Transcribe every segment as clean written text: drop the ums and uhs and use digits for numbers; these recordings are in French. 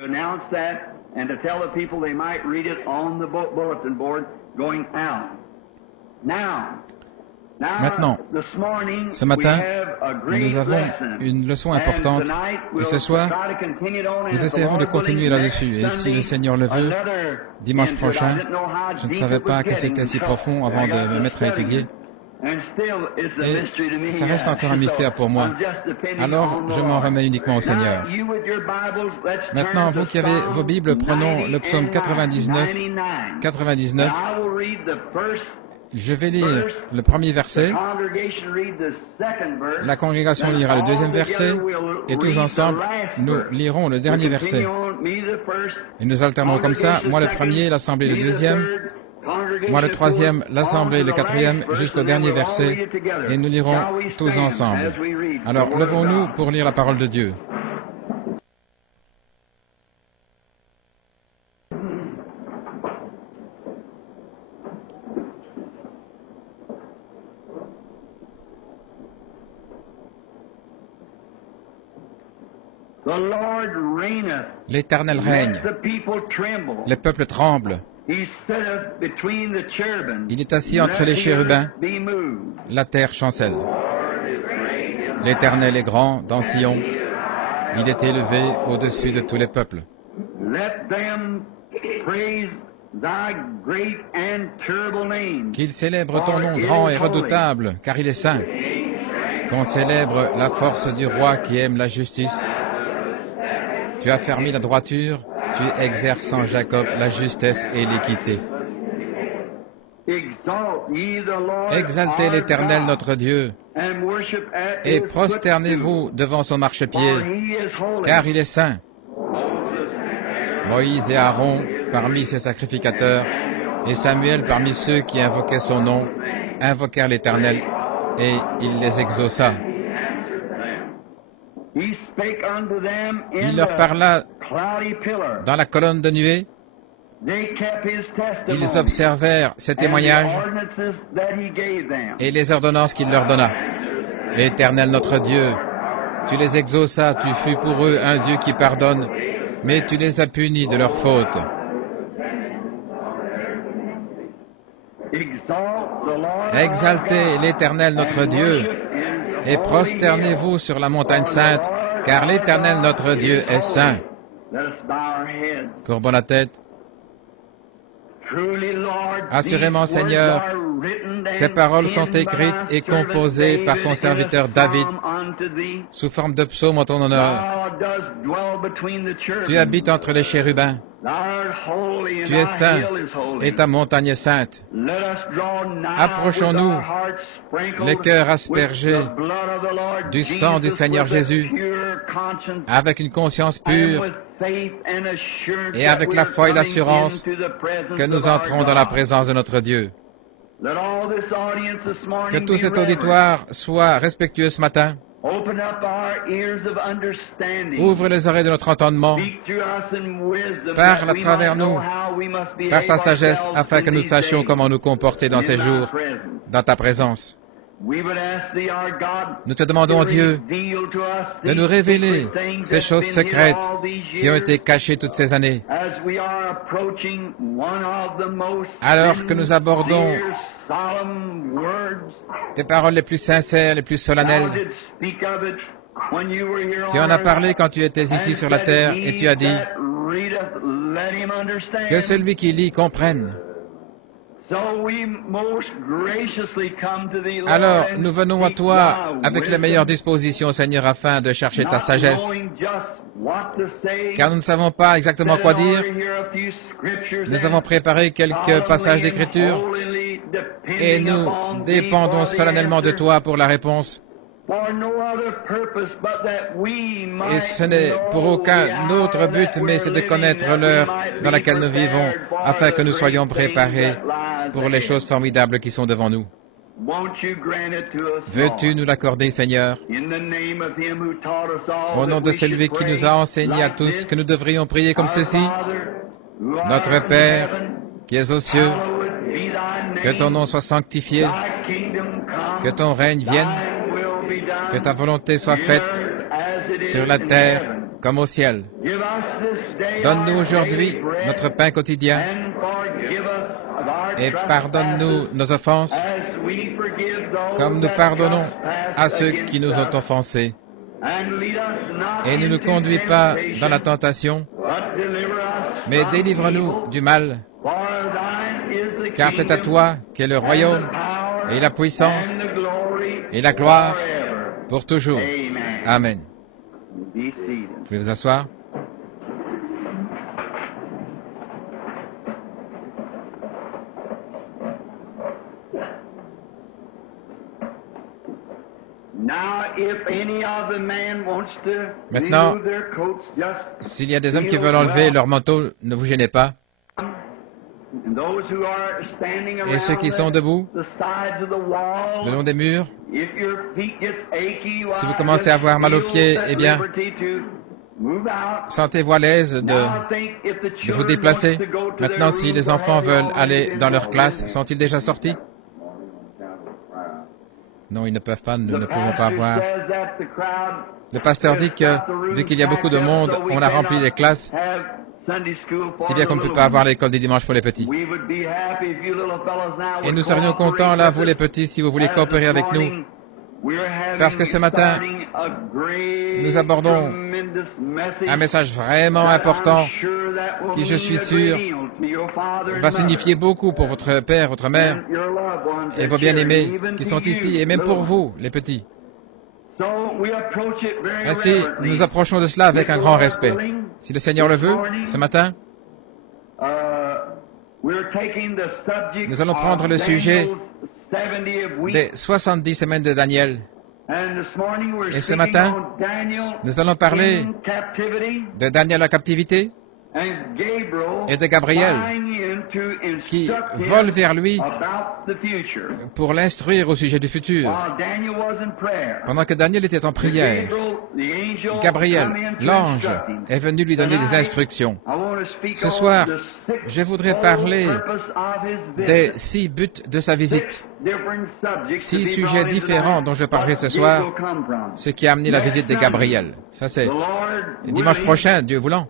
announce that and to tell the people they might read it on the bulletin board going out. Maintenant, ce matin, nous avons une leçon importante et ce soir, nous essaierons de continuer là-dessus. Et si le Seigneur le veut, dimanche prochain, je ne savais pas que c'était si profond avant de me mettre à étudier. Et ça reste encore un mystère pour moi. Alors, je m'en remets uniquement au Seigneur. Maintenant, vous qui avez vos Bibles, prenons le psaume 99. Je vais lire le premier verset, la congrégation lira le deuxième verset, et tous ensemble, nous lirons le dernier verset. Et nous alternerons comme ça, moi le premier, l'assemblée le deuxième, moi le troisième, l'assemblée le quatrième, jusqu'au dernier verset, et nous lirons tous ensemble. Alors, levons-nous pour lire la parole de Dieu. L'Éternel règne, les peuples tremblent. Il est assis entre les chérubins, la terre chancelle. L'Éternel est grand dans Sion, il est élevé au-dessus de tous les peuples. Qu'ils célèbrent ton nom grand et redoutable, car il est saint. Qu'on célèbre la force du roi qui aime la justice. Tu as fermé la droiture, tu exerces en Jacob la justesse et l'équité. Exaltez l'Éternel notre Dieu, et prosternez-vous devant son marchepied, car il est saint. Moïse et Aaron parmi ses sacrificateurs, et Samuel parmi ceux qui invoquaient son nom, invoquèrent l'Éternel, et il les exauça. Il leur parla dans la colonne de nuée. Ils observèrent ses témoignages et les ordonnances qu'il leur donna. L'Éternel notre Dieu, tu les exauças, tu fus pour eux un Dieu qui pardonne, mais tu les as punis de leurs fautes. Exaltez l'Éternel notre Dieu, et prosternez-vous sur la montagne sainte, car l'Éternel notre Dieu est saint. Courbons la tête. Assurément, Seigneur, ces paroles sont écrites et composées par ton serviteur David sous forme de psaume en ton honneur. Tu habites entre les chérubins. Tu es saint et ta montagne est sainte. Approchons-nous, les cœurs aspergés du sang du Seigneur Jésus, avec une conscience pure et avec la foi et l'assurance que nous entrons dans la présence de notre Dieu. Que tout cet auditoire soit respectueux ce matin. Ouvre les oreilles de notre entendement. Parle à travers nous, par ta sagesse, afin que nous sachions comment nous comporter dans ces jours, dans ta présence. Nous te demandons, Dieu, de nous révéler ces choses secrètes qui ont été cachées toutes ces années. Alors que nous abordons tes paroles les plus sincères, les plus solennelles, tu en as parlé quand tu étais ici sur la terre et tu as dit que celui qui lit comprenne. Alors, nous venons à toi avec les meilleures dispositions, Seigneur, afin de chercher ta sagesse, car nous ne savons pas exactement quoi dire. Nous avons préparé quelques passages d'Écriture et nous dépendons solennellement de toi pour la réponse. Et ce n'est pour aucun autre but, mais c'est de connaître l'heure dans laquelle nous vivons, afin que nous soyons préparés pour les choses formidables qui sont devant nous. Veux-tu nous l'accorder, Seigneur? Au nom de celui qui nous a enseigné à tous que nous devrions prier comme ceci. Notre Père, qui es aux cieux, que ton nom soit sanctifié, que ton règne vienne, que ta volonté soit faite sur la terre comme au ciel. Donne-nous aujourd'hui notre pain quotidien et pardonne-nous nos offenses comme nous pardonnons à ceux qui nous ont offensés. Et ne nous conduis pas dans la tentation, mais délivre-nous du mal, car c'est à toi qu'est le royaume et la puissance et la gloire pour toujours. Amen. Vous pouvez vous asseoir. Maintenant, s'il y a des hommes qui veulent enlever leur manteau, ne vous gênez pas. Et ceux qui sont debout, le long des murs, si vous commencez à avoir mal aux pieds, eh bien, sentez-vous à l'aise de vous déplacer. Maintenant, si les enfants veulent aller dans leur classe, sont-ils déjà sortis? Non, ils ne peuvent pas, nous ne pouvons pas voir. Le pasteur dit que, vu qu'il y a beaucoup de monde, on a rempli les classes, si bien qu'on ne peut pas avoir l'école du dimanche pour les petits. Et nous serions contents, là, vous les petits, si vous voulez coopérer avec nous, parce que ce matin, nous abordons un message vraiment important qui, je suis sûr, va signifier beaucoup pour votre père, votre mère et vos bien-aimés qui sont ici, et même pour vous, les petits. Ainsi, nous approchons de cela avec un grand respect. Si le Seigneur le veut, ce matin, nous allons prendre le sujet des 70 semaines de Daniel. Et ce matin, nous allons parler de Daniel en captivité et de Gabriel qui vole vers lui pour l'instruire au sujet du futur. Pendant que Daniel était en prière, Gabriel, l'ange, est venu lui donner des instructions. Ce soir, je voudrais parler des 6 buts de sa visite. 6 sujets différents dont je parlerai ce soir, ce qui a amené la visite de Gabriel. Ça, c'est dimanche prochain, Dieu voulant.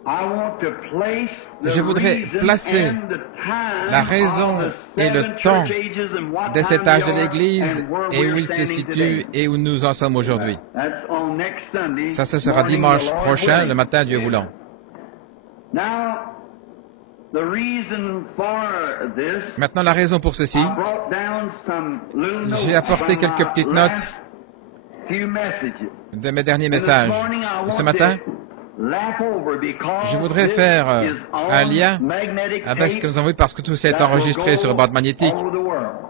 Je voudrais placer la raison et le temps de cet âge de l'Église et où il se situe et où nous en sommes aujourd'hui. Ça, ce sera dimanche prochain, le matin, Dieu voulant. Maintenant, la raison pour ceci, j'ai apporté quelques petites notes de mes derniers messages. Ce matin, je voudrais faire un lien avec ce que nous avons vu parce que tout ça est enregistré sur bande magnétique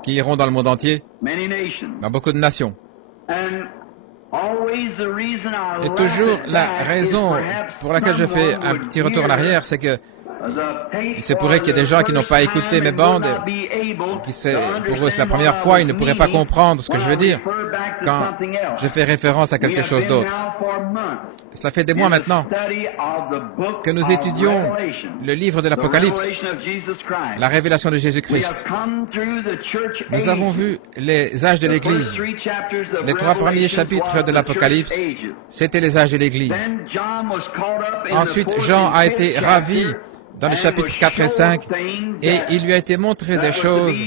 qui iront dans le monde entier, dans beaucoup de nations. Et toujours la raison pour laquelle je fais un petit retour en arrière, c'est que il se pourrait qu'il y ait des gens qui n'ont pas écouté mes bandes, pour eux c'est la première fois, ils ne pourraient pas comprendre ce que je veux dire quand je fais référence à quelque chose d'autre. Cela fait des mois maintenant que nous étudions le livre de l'Apocalypse, la révélation de Jésus-Christ. Nous avons vu les âges de l'Église. Les 3 premiers chapitres de l'Apocalypse, c'était les âges de l'Église. Ensuite, Jean a été ravi dans les chapitres 4 et 5, et il lui a été montré des choses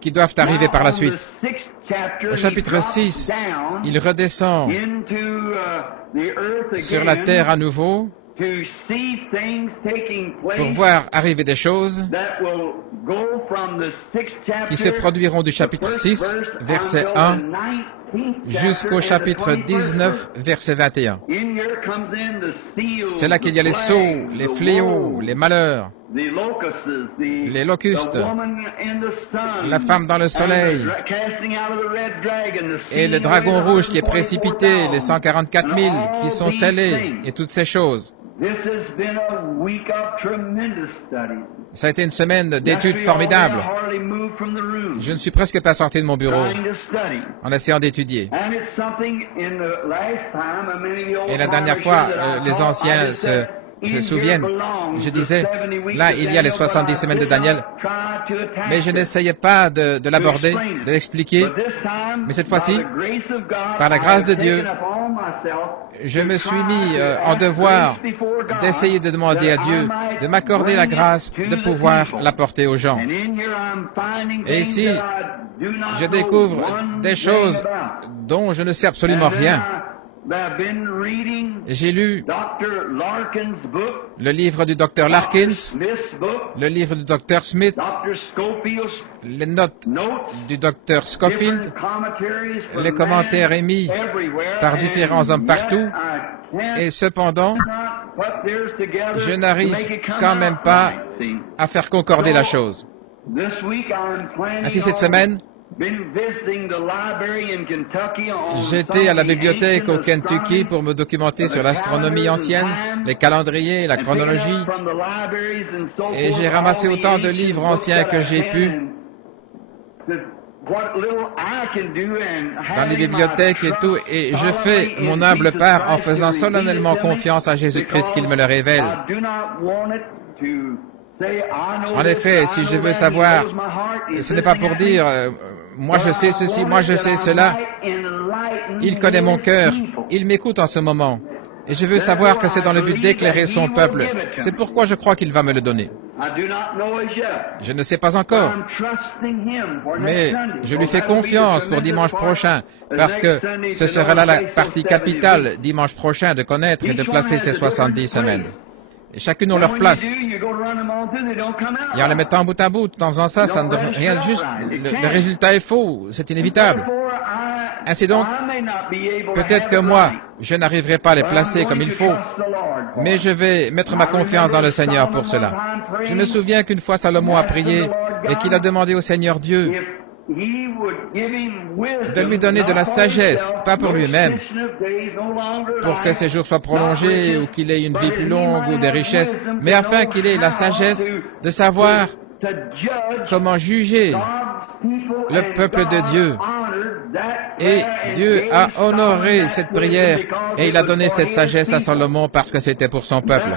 qui doivent arriver par la suite. Au chapitre 6, il redescend sur la terre à nouveau pour voir arriver des choses qui se produiront du chapitre 6, verset 1, jusqu'au chapitre 19, verset 21. C'est là qu'il y a les sauts, les fléaux, les malheurs, les locustes, la femme dans le soleil, et le dragon rouge qui est précipité, les 144 000 qui sont scellés, et toutes ces choses. Ça a été une semaine d'études formidables. Je ne suis presque pas sorti de mon bureau en essayant d'étudier. Et la dernière fois, les anciens se se souviennent, je disais, là, il y a les 70 semaines de Daniel, mais je n'essayais pas de l'aborder, de l'expliquer. Mais cette fois-ci, par la grâce de Dieu, je me suis mis en devoir d'essayer de demander à Dieu de m'accorder la grâce de pouvoir l'apporter aux gens. Et ici, je découvre des choses dont je ne sais absolument rien. J'ai lu le livre du docteur Larkins, le livre du docteur Smith, les notes du docteur Scofield, les commentaires émis par différents hommes partout, et cependant, je n'arrive quand même pas à faire concorder la chose. Ainsi, cette semaine, j'étais à la bibliothèque au Kentucky pour me documenter sur l'astronomie ancienne, les calendriers, la chronologie, et j'ai ramassé autant de livres anciens que j'ai pu dans les bibliothèques et tout, et je fais mon humble part en faisant solennellement confiance à Jésus-Christ qu'il me le révèle. En effet, si je veux savoir, ce n'est pas pour dire moi je sais ceci, moi je sais cela. Il connaît mon cœur, il m'écoute en ce moment. Et je veux savoir que c'est dans le but d'éclairer son peuple. C'est pourquoi je crois qu'il va me le donner. Je ne sais pas encore, mais je lui fais confiance pour dimanche prochain, parce que ce sera là la partie capitale dimanche prochain de connaître et de placer ces 70 semaines. Et chacune ont leur place. Et en les mettant bout à bout, en faisant ça, ça ne donne rien de juste. Le résultat est faux, c'est inévitable. Ainsi donc, peut-être que moi, je n'arriverai pas à les placer comme il faut, mais je vais mettre ma confiance dans le Seigneur pour cela. Je me souviens qu'une fois Salomon a prié et qu'il a demandé au Seigneur Dieu de lui donner de la sagesse, pas pour lui-même, pour que ses jours soient prolongés ou qu'il ait une vie plus longue ou des richesses, mais afin qu'il ait la sagesse de savoir comment juger le peuple de Dieu. Et Dieu a honoré cette prière et il a donné cette sagesse à Salomon parce que c'était pour son peuple.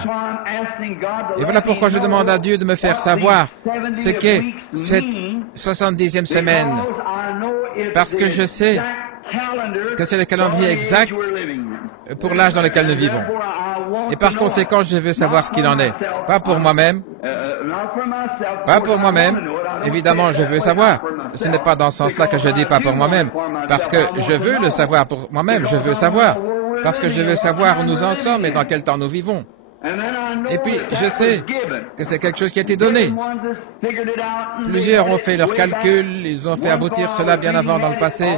Et voilà pourquoi je demande à Dieu de me faire savoir ce qu'est cette 70e semaine, parce que je sais que c'est le calendrier exact pour l'âge dans lequel nous vivons. Et par conséquent, je veux savoir ce qu'il en est. Pas pour moi-même. Pas pour moi-même. Évidemment, je veux savoir. Ce n'est pas dans ce sens-là que je dis pas pour moi-même. Parce que je veux le savoir pour moi-même. Je veux savoir. Parce que je veux savoir où nous en sommes et dans quel temps nous vivons. Et puis, je sais que c'est quelque chose qui a été donné. Plusieurs ont fait leurs calculs, ils ont fait aboutir cela bien avant dans le passé.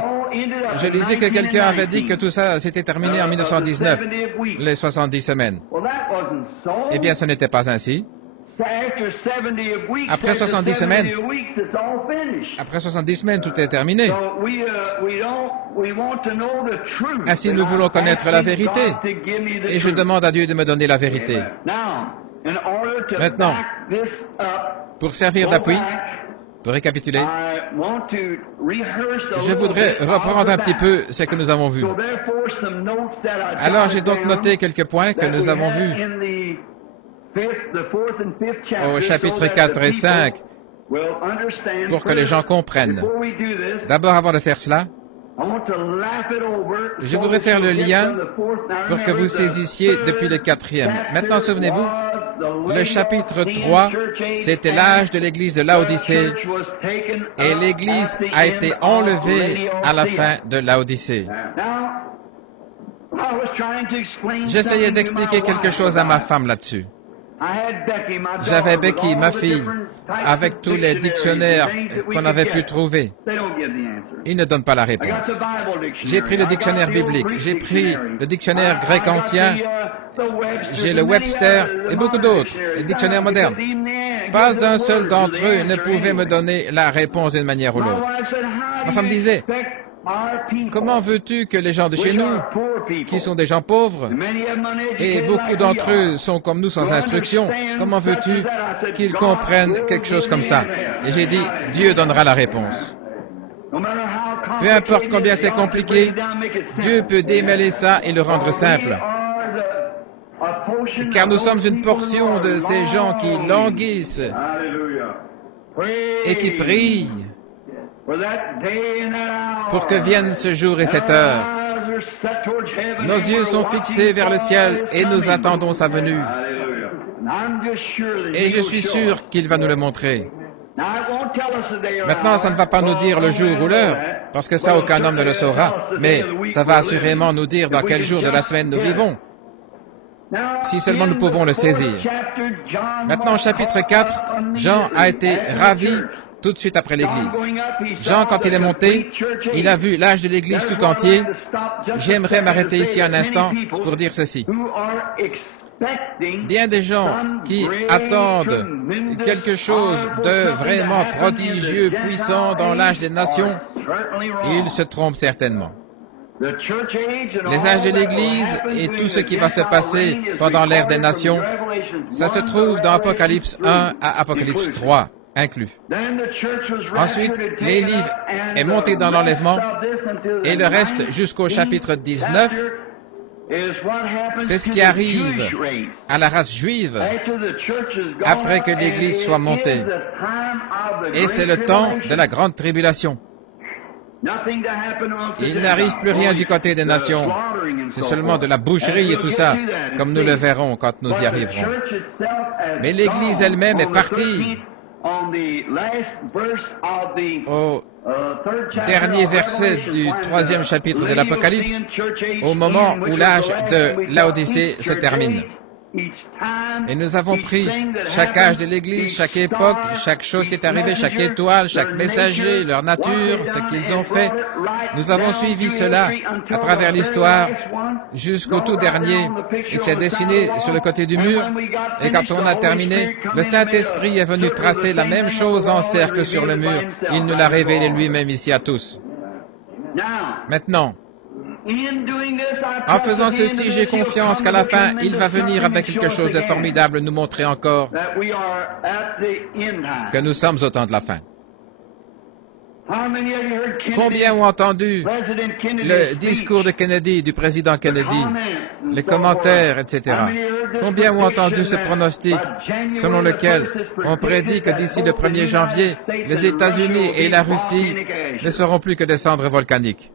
Je lisais que quelqu'un avait dit que tout ça s'était terminé en 1919, les 70 semaines. Eh bien, ce n'était pas ainsi. Après 70 semaines, tout est terminé. Ainsi, nous voulons connaître la vérité. Et je demande à Dieu de me donner la vérité. Maintenant, pour servir d'appui, pour récapituler, je voudrais reprendre un petit peu ce que nous avons vu. Alors, j'ai donc noté quelques points que nous avons vus au chapitre 4 et 5 pour que les gens comprennent. D'abord, avant de faire cela, je voudrais faire le lien pour que vous saisissiez depuis le 4e. Maintenant, souvenez-vous, le chapitre 3, c'était l'âge de l'église de Laodicée et l'église a été enlevée à la fin de Laodicée. J'essayais d'expliquer quelque chose à ma femme là-dessus. J'avais Becky, ma fille, avec tous les dictionnaires qu'on avait pu trouver. Ils ne donnent pas la réponse. J'ai pris le dictionnaire biblique, j'ai pris le dictionnaire grec ancien, j'ai le Webster et beaucoup d'autres, les dictionnaires modernes. Pas un seul d'entre eux ne pouvait me donner la réponse d'une manière ou l'autre. Ma femme disait, comment veux-tu que les gens de chez nous, qui sont des gens pauvres, et beaucoup d'entre eux sont comme nous sans instruction, comment veux-tu qu'ils comprennent quelque chose comme ça? Et j'ai dit, Dieu donnera la réponse. Peu importe combien c'est compliqué, Dieu peut démêler ça et le rendre simple. car nous sommes une portion de ces gens qui languissent et qui prient pour que vienne ce jour et cette heure. Nos yeux sont fixés vers le ciel et nous attendons sa venue. Et je suis sûr qu'il va nous le montrer. Maintenant, ça ne va pas nous dire le jour ou l'heure, parce que ça, aucun homme ne le saura, mais ça va assurément nous dire dans quel jour de la semaine nous vivons, si seulement nous pouvons le saisir. Maintenant, au chapitre 4, Jean a été ravi tout de suite après l'Église. Jean, quand il est monté, il a vu l'âge de l'Église tout entier. J'aimerais m'arrêter ici un instant pour dire ceci. Bien des gens qui attendent quelque chose de vraiment prodigieux, puissant dans l'âge des nations, ils se trompent certainement. Les âges de l'Église et tout ce qui va se passer pendant l'ère des nations, ça se trouve dans Apocalypse 1 à Apocalypse 3 inclus. Ensuite, l'Église est montée dans l'enlèvement et le reste jusqu'au chapitre 19, c'est ce qui arrive à la race juive après que l'Église soit montée. Et c'est le temps de la grande tribulation. Il n'arrive plus rien du côté des nations. C'est seulement de la boucherie et tout ça, comme nous le verrons quand nous y arriverons. Mais l'Église elle-même est partie au dernier verset du 3e chapitre de l'Apocalypse, au moment où l'âge de Laodicée se termine. Et nous avons pris chaque âge de l'Église, chaque époque, chaque chose qui est arrivée, chaque étoile, chaque messager, leur nature, ce qu'ils ont fait. Nous avons suivi cela à travers l'histoire jusqu'au tout dernier. Il s'est dessiné sur le côté du mur. Et quand on a terminé, le Saint-Esprit est venu tracer la même chose en cercle sur le mur. Il nous l'a révélé lui-même ici à tous. Maintenant, en faisant ceci, j'ai confiance qu'à la fin, il va venir avec quelque chose de formidable, nous montrer encore que nous sommes au temps de la fin. Combien ont entendu le discours de Kennedy, du président Kennedy, les commentaires, etc. Combien ont entendu ce pronostic selon lequel on prédit que d'ici le 1er janvier, les États-Unis et la Russie ne seront plus que des cendres volcaniques?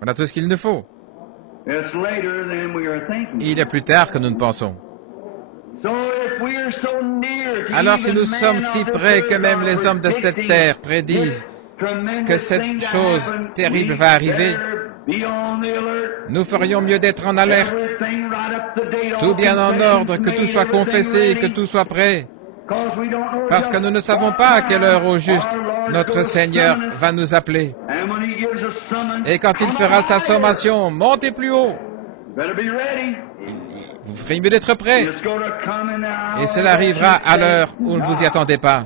Voilà tout ce qu'il nous faut. Il est plus tard que nous ne pensons. Alors si nous sommes si près que même les hommes de cette terre prédisent que cette chose terrible va arriver, nous ferions mieux d'être en alerte, tout bien en ordre, que tout soit confessé, que tout soit prêt, parce que nous ne savons pas à quelle heure au juste notre Seigneur va nous appeler. Et quand il fera sa sommation, montez plus haut. Vous ferez mieux d'être prêts. Et cela arrivera à l'heure où vous ne vous y attendez pas.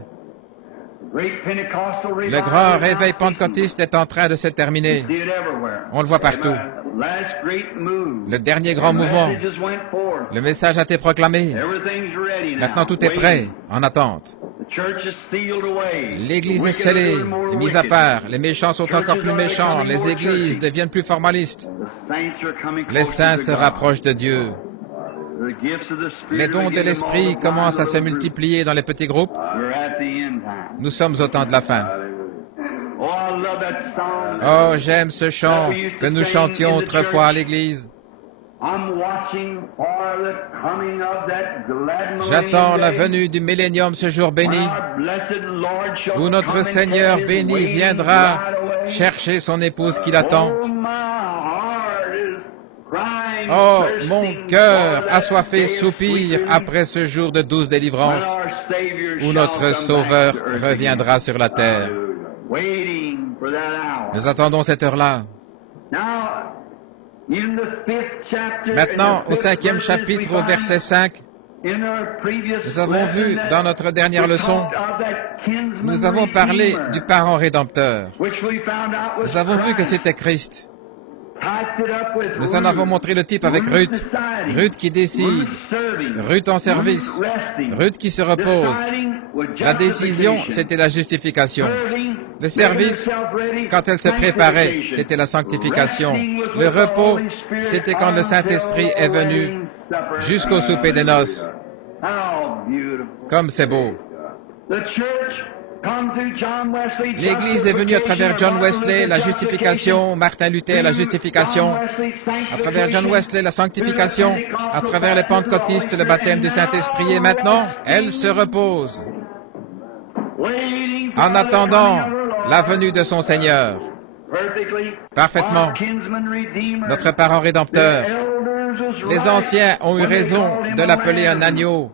Le grand réveil pentecôtiste est en train de se terminer. On le voit partout. Le dernier grand mouvement. Le message a été proclamé. Maintenant tout est prêt, en attente. L'Église est scellée, est mise à part. Les méchants sont encore plus méchants. Les églises deviennent plus formalistes. Les saints se rapprochent de Dieu. Les dons de l'Esprit commencent à se multiplier dans les petits groupes. Nous sommes au temps de la fin. Oh, j'aime ce chant que nous chantions autrefois à l'Église. J'attends la venue du millénium, ce jour béni, où notre Seigneur béni viendra chercher son épouse qui l'attend. Oh, mon cœur assoiffé soupire après ce jour de douce délivrance, où notre Sauveur reviendra sur la terre. Nous attendons cette heure-là. Maintenant, au 5e chapitre, au verset 5, nous avons vu dans notre dernière leçon, nous avons parlé du parent rédempteur. Nous avons vu que c'était Christ. Nous en avons montré le type avec Ruth. Ruth qui décide. Ruth en service. Ruth qui se repose. La décision, c'était la justification. Le service, quand elle se préparait, c'était la sanctification. Le repos, c'était quand le Saint-Esprit est venu jusqu'au souper des noces. Comme c'est beau. L'Église est venue à travers John Wesley, la justification, Martin Luther, la justification, à travers John Wesley, la sanctification, à travers les pentecôtistes, le baptême du Saint-Esprit, et maintenant, elle se repose en attendant la venue de son Seigneur. Parfaitement, notre parent rédempteur. Les anciens ont eu raison de l'appeler un agneau,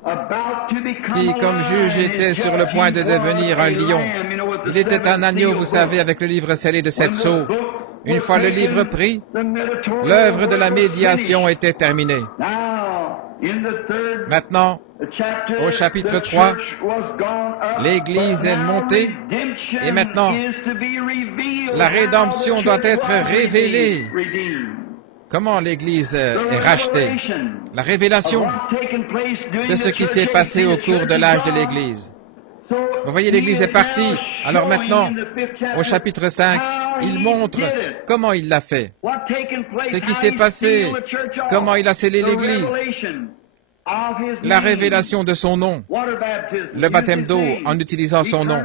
qui, comme juge, était sur le point de devenir un lion. Il était un agneau, vous savez, avec le livre scellé de 7 sceaux. Une fois le livre pris, l'œuvre de la médiation était terminée. Maintenant, au chapitre 3, l'Église est montée, et maintenant, la rédemption doit être révélée. Comment l'Église est rachetée? La révélation de ce qui s'est passé au cours de l'âge de l'Église. Vous voyez, l'Église est partie. Alors maintenant, au chapitre 5, il montre comment il l'a fait. Ce qui s'est passé, comment il a scellé l'Église. La révélation de son nom, le baptême d'eau en utilisant son nom,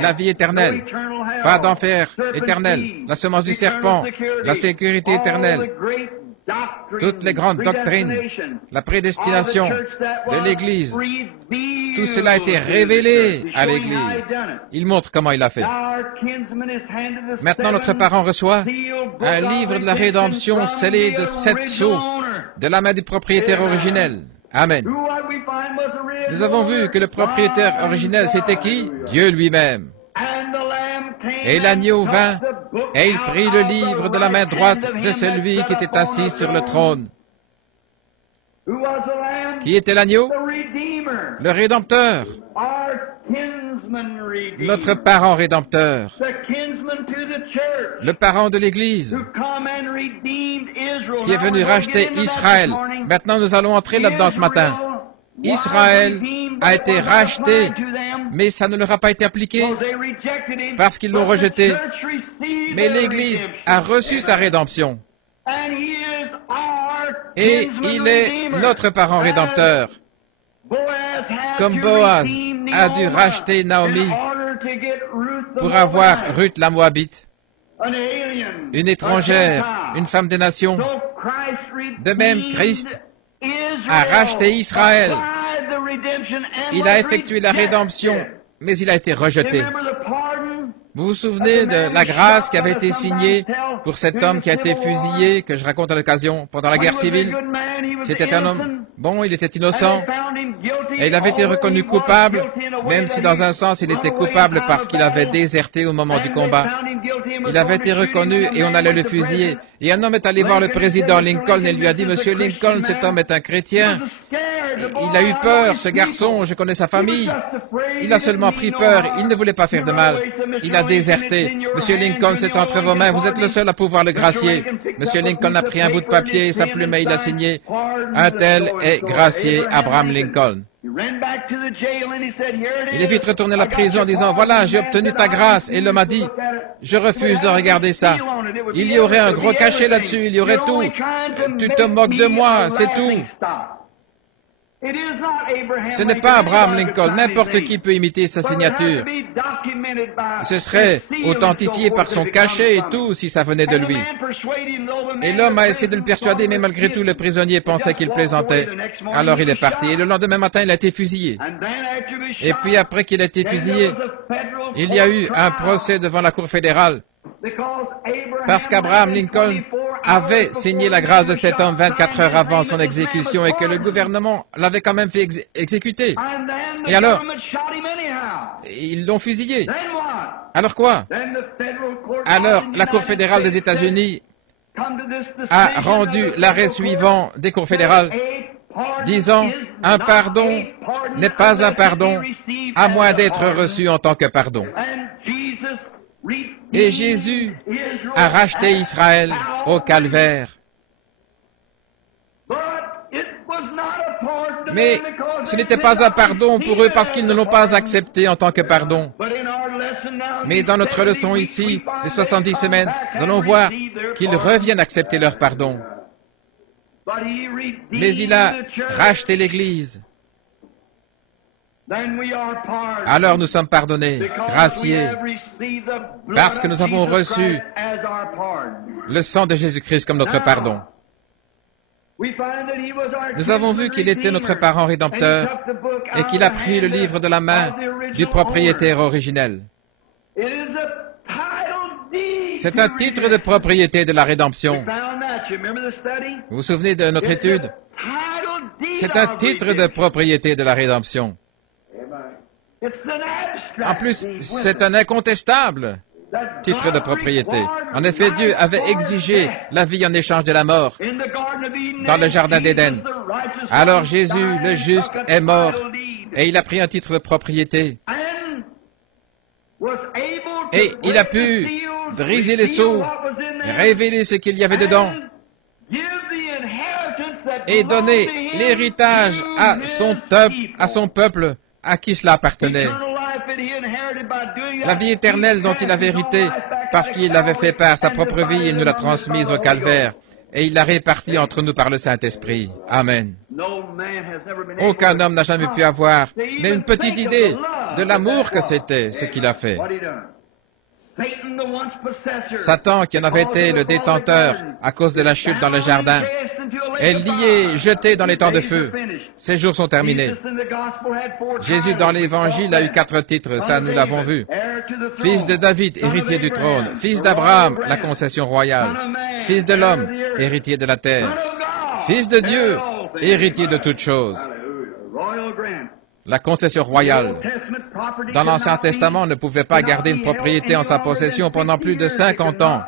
la vie éternelle, pas d'enfer éternel, la semence du serpent, la sécurité éternelle, toutes les grandes doctrines, la prédestination de l'Église, tout cela a été révélé à l'Église. Il montre comment il a fait. Maintenant, notre parent reçoit un livre de la rédemption scellé de 7 sceaux de la main du propriétaire originel. Amen. Nous avons vu que le propriétaire originel, c'était qui? Dieu lui-même. Et l'agneau vint, et il prit le livre de la main droite de celui qui était assis sur le trône. Qui était l'agneau? Le Rédempteur. Notre parent rédempteur. Le parent de l'Église, qui est venu racheter Israël. Maintenant, nous allons entrer là-dedans ce matin. Israël a été racheté, mais ça ne leur a pas été appliqué parce qu'ils l'ont rejeté. Mais l'Église a reçu sa rédemption. Et il est notre parent rédempteur. Comme Boaz a dû racheter Naomi pour avoir Ruth la Moabite, une étrangère, une femme des nations. De même, Christ a racheté Israël. Il a effectué la rédemption, mais il a été rejeté. Vous vous souvenez de la grâce qui avait été signée pour cet homme qui a été fusillé, que je raconte à l'occasion, pendant la guerre civile? C'était un homme bon, il était innocent, et il avait été reconnu coupable, même si dans un sens il était coupable parce qu'il avait déserté au moment du combat. Il avait été reconnu et on allait le fusiller. Et un homme est allé voir le président Lincoln et lui a dit, « Monsieur Lincoln, cet homme est un chrétien. Il a eu peur, ce garçon, je connais sa famille. Il a seulement pris peur, il ne voulait pas faire de mal. Il a déserté. Monsieur Lincoln, c'est entre vos mains, vous êtes le seul à pouvoir le gracier. » Monsieur Lincoln a pris un bout de papier et sa plume et il a signé, « Un tel est gracié Abraham Lincoln. » Il est vite retourné à la prison en disant, « Voilà, j'ai obtenu ta grâce. » Et l'homme a dit, « Je refuse de regarder ça. Il y aurait un gros cachet là-dessus, il y aurait tout. Tu te moques de moi, c'est tout. » Ce n'est pas Abraham Lincoln, n'importe qui peut imiter sa signature. Ce serait authentifié par son cachet et tout si ça venait de lui. Et l'homme a essayé de le persuader, mais malgré tout, le prisonnier pensait qu'il plaisantait. Alors il est parti, et le lendemain matin, il a été fusillé. Et puis après qu'il a été fusillé, il y a eu un procès devant la Cour fédérale, parce qu'Abraham Lincoln avait signé la grâce de cet homme 24 heures avant son exécution et que le gouvernement l'avait quand même fait exécuter. Et alors, ils l'ont fusillé. Alors quoi? Alors, la Cour fédérale des États-Unis a rendu l'arrêt suivant des cours fédérales, disant « Un pardon n'est pas un pardon, à moins d'être reçu en tant que pardon. » Et Jésus a racheté Israël au calvaire. Mais ce n'était pas un pardon pour eux parce qu'ils ne l'ont pas accepté en tant que pardon. Mais dans notre leçon ici, les 70 semaines, nous allons voir qu'ils reviennent accepter leur pardon. mais il a racheté l'Église. Alors nous sommes pardonnés, graciés, parce que nous avons reçu le sang de Jésus-Christ comme notre pardon. Nous avons vu qu'il était notre parent rédempteur et qu'il a pris le livre de la main du propriétaire originel. C'est un titre de propriété de la rédemption. Vous vous souvenez de notre étude? C'est un titre de propriété de la rédemption. En plus, c'est un incontestable titre de propriété. En effet, Dieu avait exigé la vie en échange de la mort dans le jardin d'Éden. Alors Jésus, le juste, est mort et il a pris un titre de propriété. Et il a pu briser les sceaux, révéler ce qu'il y avait dedans et donner l'héritage à son peuple à qui cela appartenait. La vie éternelle dont il avait hérité parce qu'il avait fait part à sa propre vie, il nous l'a transmise au calvaire et il l'a répartie entre nous par le Saint-Esprit. Amen. Aucun homme n'a jamais pu avoir même une petite idée de l'amour que c'était ce qu'il a fait. Satan, qui en avait été le détenteur à cause de la chute dans le jardin, est lié, jeté dans les temps de feu. Ses jours sont terminés. Jésus, dans l'Évangile, a eu 4 titres, ça nous l'avons vu. Fils de David, héritier du trône. Fils d'Abraham, la concession royale. Fils de l'homme, héritier de la terre. Fils de Dieu, héritier de toutes choses. La concession royale. Dans l'Ancien Testament, on ne pouvait pas garder une propriété en sa possession pendant plus de 50 ans.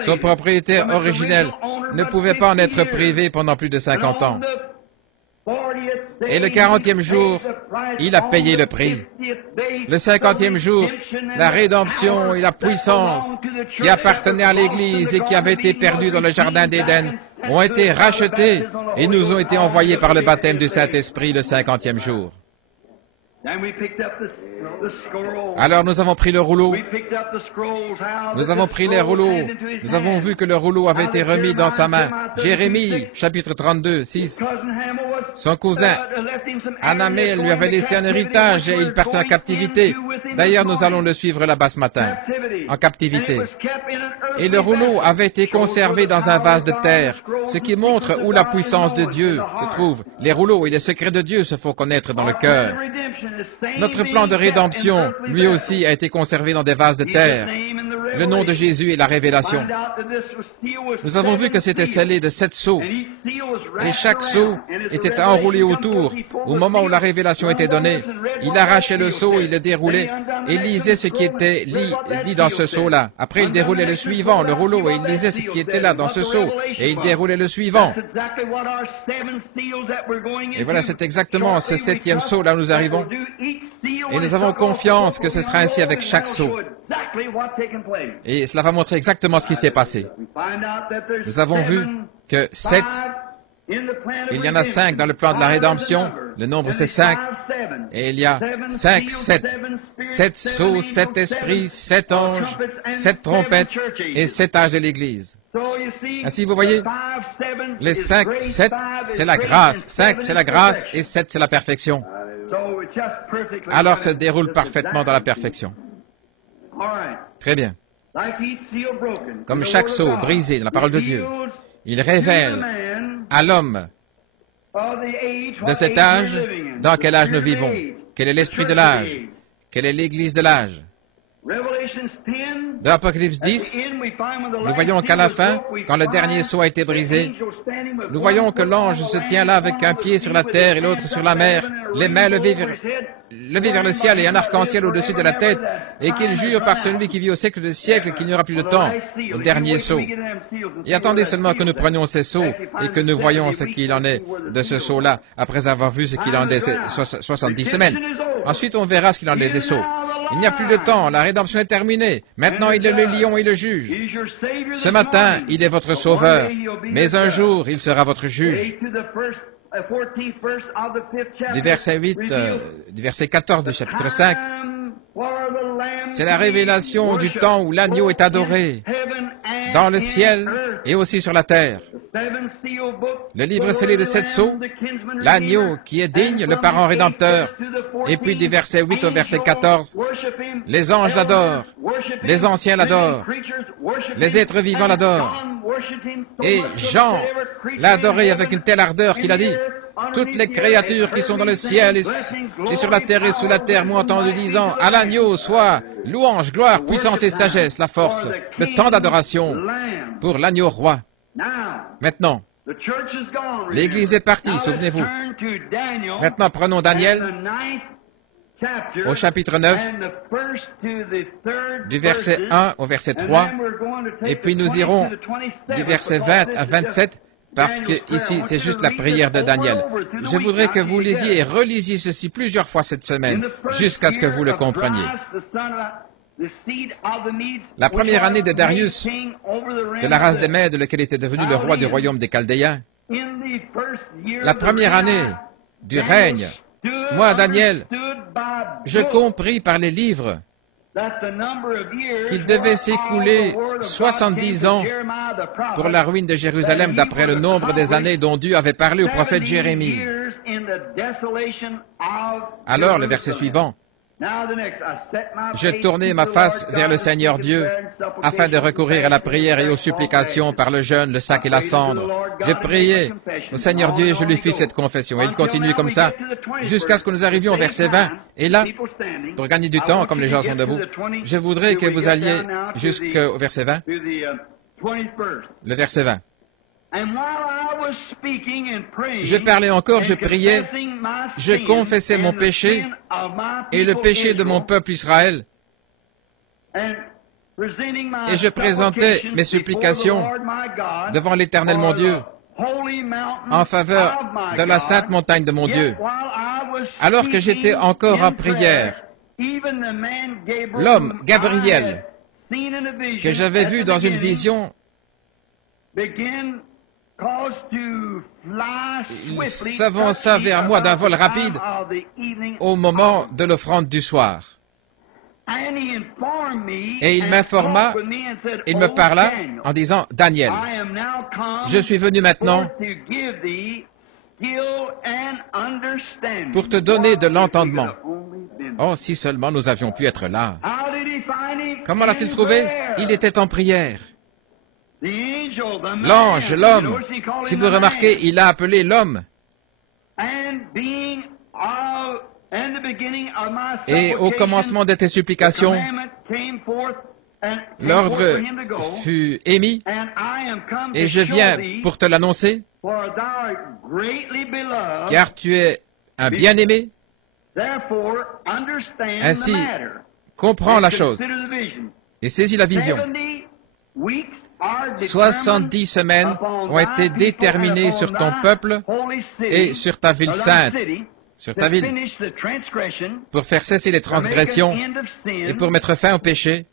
Son propriétaire originel ne pouvait pas en être privé pendant plus de 50 ans. Et le 40e jour, il a payé le prix. Le 50e jour, la rédemption et la puissance qui appartenaient à l'Église et qui avaient été perdues dans le jardin d'Éden ont été rachetées et nous ont été envoyées par le baptême du Saint-Esprit le 50e jour. Alors nous avons pris le rouleau, nous avons pris les rouleaux, nous avons vu que le rouleau avait été remis dans sa main. Jérémie, chapitre 32, 6. Son cousin Anamel lui avait laissé un héritage et il partait en captivité. D'ailleurs, nous allons le suivre là-bas ce matin, en captivité. Et le rouleau avait été conservé dans un vase de terre, ce qui montre où la puissance de Dieu se trouve. Les rouleaux et les secrets de Dieu se font connaître dans le cœur. Notre plan de rédemption, lui aussi, a été conservé dans des vases de terre. Le nom de Jésus et la révélation. Nous avons vu que c'était scellé de 7 sceaux. Et chaque sceau était enroulé autour. Au moment où la révélation était donnée, il arrachait le sceau, il le déroulait et lisait ce qui était dit dans ce sceau-là. Après, il déroulait le suivant, le rouleau, et il lisait ce qui était là dans ce sceau. Et il déroulait le suivant. Et voilà, c'est exactement ce 7e sceau là où nous arrivons. Et nous avons confiance que ce sera ainsi avec chaque sceau. Et cela va montrer exactement ce qui s'est passé. Nous avons vu que 7, il y en a 5 dans le plan de la rédemption, le nombre c'est 5, et il y a 5, 7. 7 sceaux, 7 esprits, 7 anges, 7 trompettes et 7 âges de l'Église. Ainsi, vous voyez, les 5, 7, c'est la grâce, 5, c'est la grâce, et 7, c'est la perfection. Alors se déroule parfaitement dans la perfection. Très bien. Comme chaque sceau brisé dans la parole de Dieu, il révèle à l'homme de cet âge dans quel âge nous vivons, quel est l'esprit de l'âge, quelle est l'Église de l'âge. Dans l'Apocalypse 10, nous voyons qu'à la fin, quand le dernier sceau a été brisé, nous voyons que l'ange se tient là avec un pied sur la terre et l'autre sur la mer, les mains levées vers le ciel et un arc-en-ciel au-dessus de la tête, et qu'il jure par celui qui vit au siècle des siècles qu'il n'y aura plus de temps, au dernier sceau. Et attendez seulement que nous prenions ces sceaux et que nous voyons ce qu'il en est de ce sceau-là, après avoir vu ce qu'il en est 70 semaines. Ensuite, on verra ce qu'il en est des sceaux. Il n'y a plus de temps, la rédemption est terminée. Maintenant, il est le lion et le juge. Ce matin, il est votre sauveur, mais un jour, il sera votre juge. Du verset 14 du chapitre 5, c'est la révélation du temps où l'agneau est adoré, dans le ciel et aussi sur la terre. le livre scellé de 7 sceaux, l'agneau qui est digne, le parent rédempteur. Et puis du verset 8 au verset 14, les anges l'adorent, les anciens l'adorent, les êtres vivants l'adorent. Et Jean l'a adoré avec une telle ardeur qu'il a dit, toutes les créatures qui sont dans le ciel et sur la terre et sous la terre m'ont entendu disant, à l'agneau soit louange, gloire, puissance et sagesse, la force, le temps d'adoration pour l'agneau roi. Maintenant, l'Église est partie, souvenez-vous. Maintenant, prenons Daniel au chapitre 9, du verset 1 au verset 3, et puis nous irons du verset 20 à 27, parce que ici, c'est juste la prière de Daniel. Je voudrais que vous lisiez et relisiez ceci plusieurs fois cette semaine, jusqu'à ce que vous le compreniez. La première année de Darius, de la race des Mèdes, lequel était devenu le roi du royaume des Chaldéens, la première année du règne, moi, Daniel, je compris par les livres qu'il devait s'écouler 70 ans pour la ruine de Jérusalem d'après le nombre des années dont Dieu avait parlé au prophète Jérémie. Alors, le verset suivant, je tournai ma face vers le Seigneur Dieu afin de recourir à la prière et aux supplications par le jeûne, le sac et la cendre. J'ai prié au Seigneur Dieu et je lui fis cette confession. Et il continue comme ça jusqu'à ce que nous arrivions au verset 20. Et là, pour gagner du temps, comme les gens sont debout, je voudrais que vous alliez jusqu'au verset 20. Le verset 20. Je parlais encore, je priais, je confessais mon péché et le péché de mon peuple Israël. Et je présentais mes supplications devant l'Éternel mon Dieu en faveur de la sainte montagne de mon Dieu. Alors que j'étais encore en prière, l'homme Gabriel, que j'avais vu dans une vision, il s'avança vers moi d'un vol rapide au moment de l'offrande du soir. Et il m'informa, il me parla en disant, Daniel, je suis venu maintenant pour te donner de l'entendement. Oh, si seulement nous avions pu être là. Comment l'a-t-il trouvé? Il était en prière. L'ange, l'homme, si vous remarquez, il a appelé l'homme. Et au commencement de tes supplications, l'ordre fut émis, et je viens pour te l'annoncer, car tu es un bien-aimé. Ainsi, comprends la chose et saisis la vision. 70 semaines ont été déterminées sur ton peuple et sur ta ville sainte, sur ta ville, pour faire cesser les transgressions et pour mettre fin au péché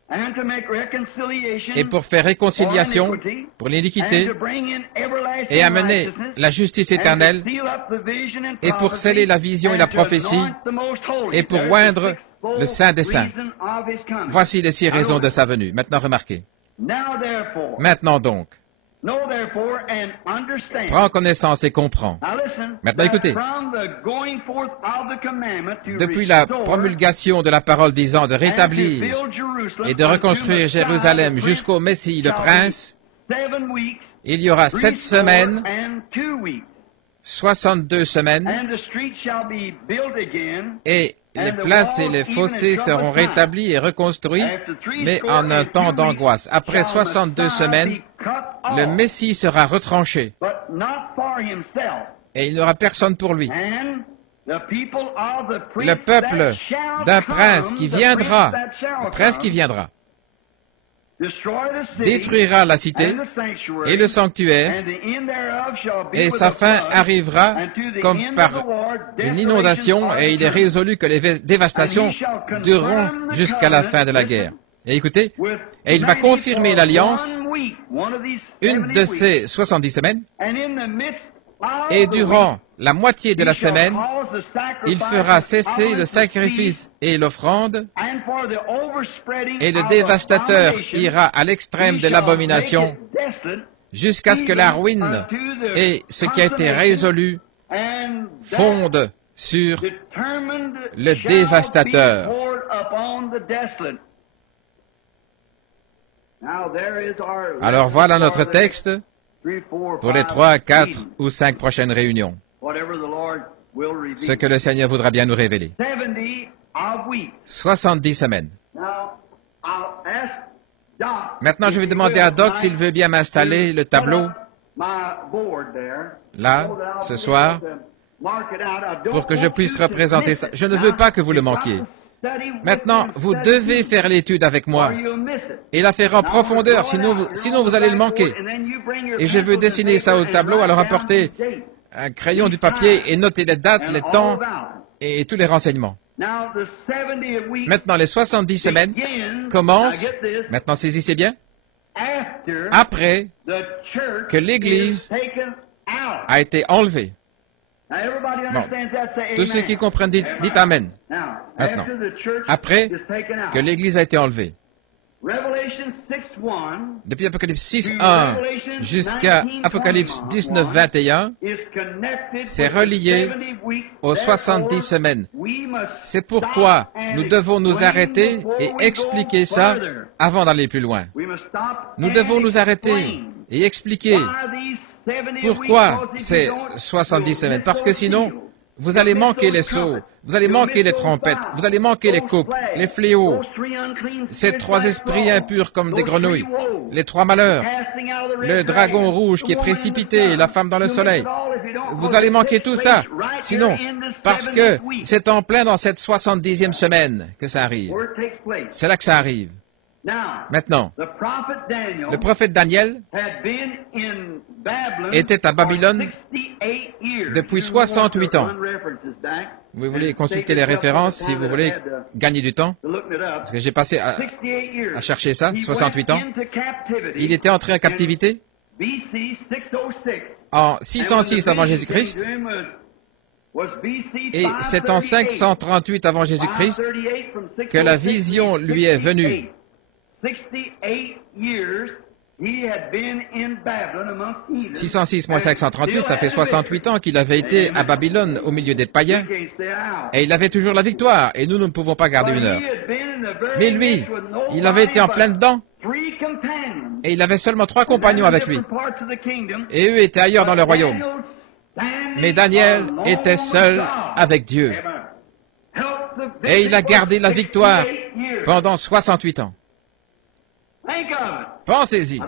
et pour faire réconciliation pour l'iniquité et amener la justice éternelle et pour sceller la vision et la prophétie et pour oindre le Saint des Saints. Voici les 6 raisons de sa venue. Maintenant, remarquez. Maintenant donc, prends connaissance et comprends. Maintenant écoutez, depuis la promulgation de la parole disant de rétablir et de reconstruire Jérusalem jusqu'au Messie le Prince, il y aura 7 semaines, 62 semaines, et les places et les fossés seront rétablis et reconstruits, mais en un temps d'angoisse. Après 62 semaines, le Messie sera retranché, et il n'y aura personne pour lui. Le peuple d'un prince qui viendra, détruira la cité et le sanctuaire, et sa fin arrivera comme par une inondation, et il est résolu que les dévastations dureront jusqu'à la fin de la guerre. Et écoutez, et il va confirmer l'alliance, une de ces 70 semaines, et durant la moitié de la semaine, il fera cesser le sacrifice et l'offrande, et le dévastateur ira à l'extrême de l'abomination, jusqu'à ce que la ruine et ce qui a été résolu fonde sur le dévastateur. Alors voilà notre texte pour les 3, 4 ou 5 prochaines réunions. Ce que le Seigneur voudra bien nous révéler. 70 semaines. Maintenant, je vais demander à Doc s'il veut bien m'installer le tableau, là, ce soir, pour que je puisse représenter ça. Je ne veux pas que vous le manquiez. Maintenant, vous devez faire l'étude avec moi et la faire en profondeur, sinon vous allez le manquer. Et je veux dessiner ça au tableau, alors apportez un crayon, du papier et notez les dates, les temps et tous les renseignements. Maintenant, les 70 semaines commencent, maintenant saisissez bien, après que l'Église a été enlevée. Bon. Tous ceux qui comprennent, dites Amen. Maintenant, après que l'Église a été enlevée. Depuis Apocalypse 6.1 jusqu'à Apocalypse 19.21, c'est relié aux 70 semaines. C'est pourquoi nous devons nous arrêter et expliquer ça avant d'aller plus loin. Nous devons nous arrêter et expliquer pourquoi c'est 70 semaines. Parce que sinon, vous allez manquer les sceaux, vous allez manquer les trompettes, vous allez manquer les coupes, les fléaux, ces 3 esprits impurs comme des grenouilles, les 3 malheurs, le dragon rouge qui est précipité, la femme dans le soleil. Vous allez manquer tout ça. Sinon, parce que c'est en plein dans cette 70e semaine que ça arrive. C'est là que ça arrive. Maintenant, le prophète Daniel était à Babylone depuis 68 ans. Vous voulez consulter les références si vous voulez gagner du temps? Parce que j'ai passé à chercher ça, 68 ans. Il était entré en captivité en 606 avant Jésus-Christ. Et c'est en 538 avant Jésus-Christ que la vision lui est venue. 606 moins 538, ça fait 68 ans qu'il avait été à Babylone au milieu des païens. Et il avait toujours la victoire, et nous ne pouvons pas garder une heure. Mais lui, il avait été en plein dedans, et il avait seulement 3 compagnons avec lui. Et eux étaient ailleurs dans le royaume. Mais Daniel était seul avec Dieu. Et il a gardé la victoire pendant 68 ans. Pensez-y.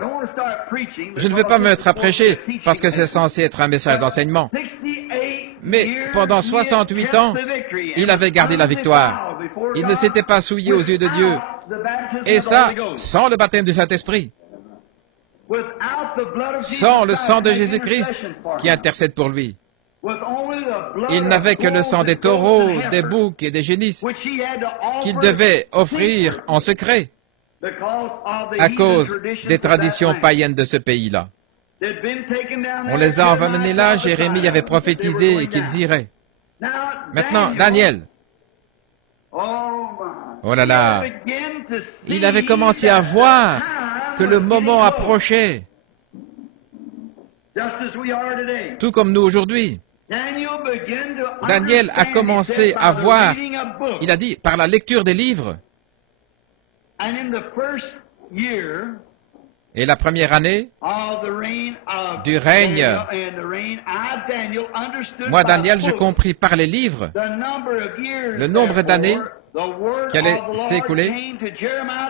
Je ne veux pas me mettre à prêcher parce que c'est censé être un message d'enseignement. Mais pendant 68 ans, il avait gardé la victoire. Il ne s'était pas souillé aux yeux de Dieu. Et ça, sans le baptême du Saint-Esprit. Sans le sang de Jésus-Christ qui intercède pour lui. Il n'avait que le sang des taureaux, des boucs et des génisses qu'il devait offrir en secret à cause des traditions païennes de ce pays-là. On les a emmenés là, Jérémie avait prophétisé qu'ils iraient. Maintenant, Daniel. Oh là là. Il avait commencé à voir que le moment approchait. Tout comme nous aujourd'hui. Daniel a commencé à voir, il a dit, par la lecture des livres. Et la première année du règne, moi, Daniel, je compris par les livres le nombre d'années qui allaient s'écouler.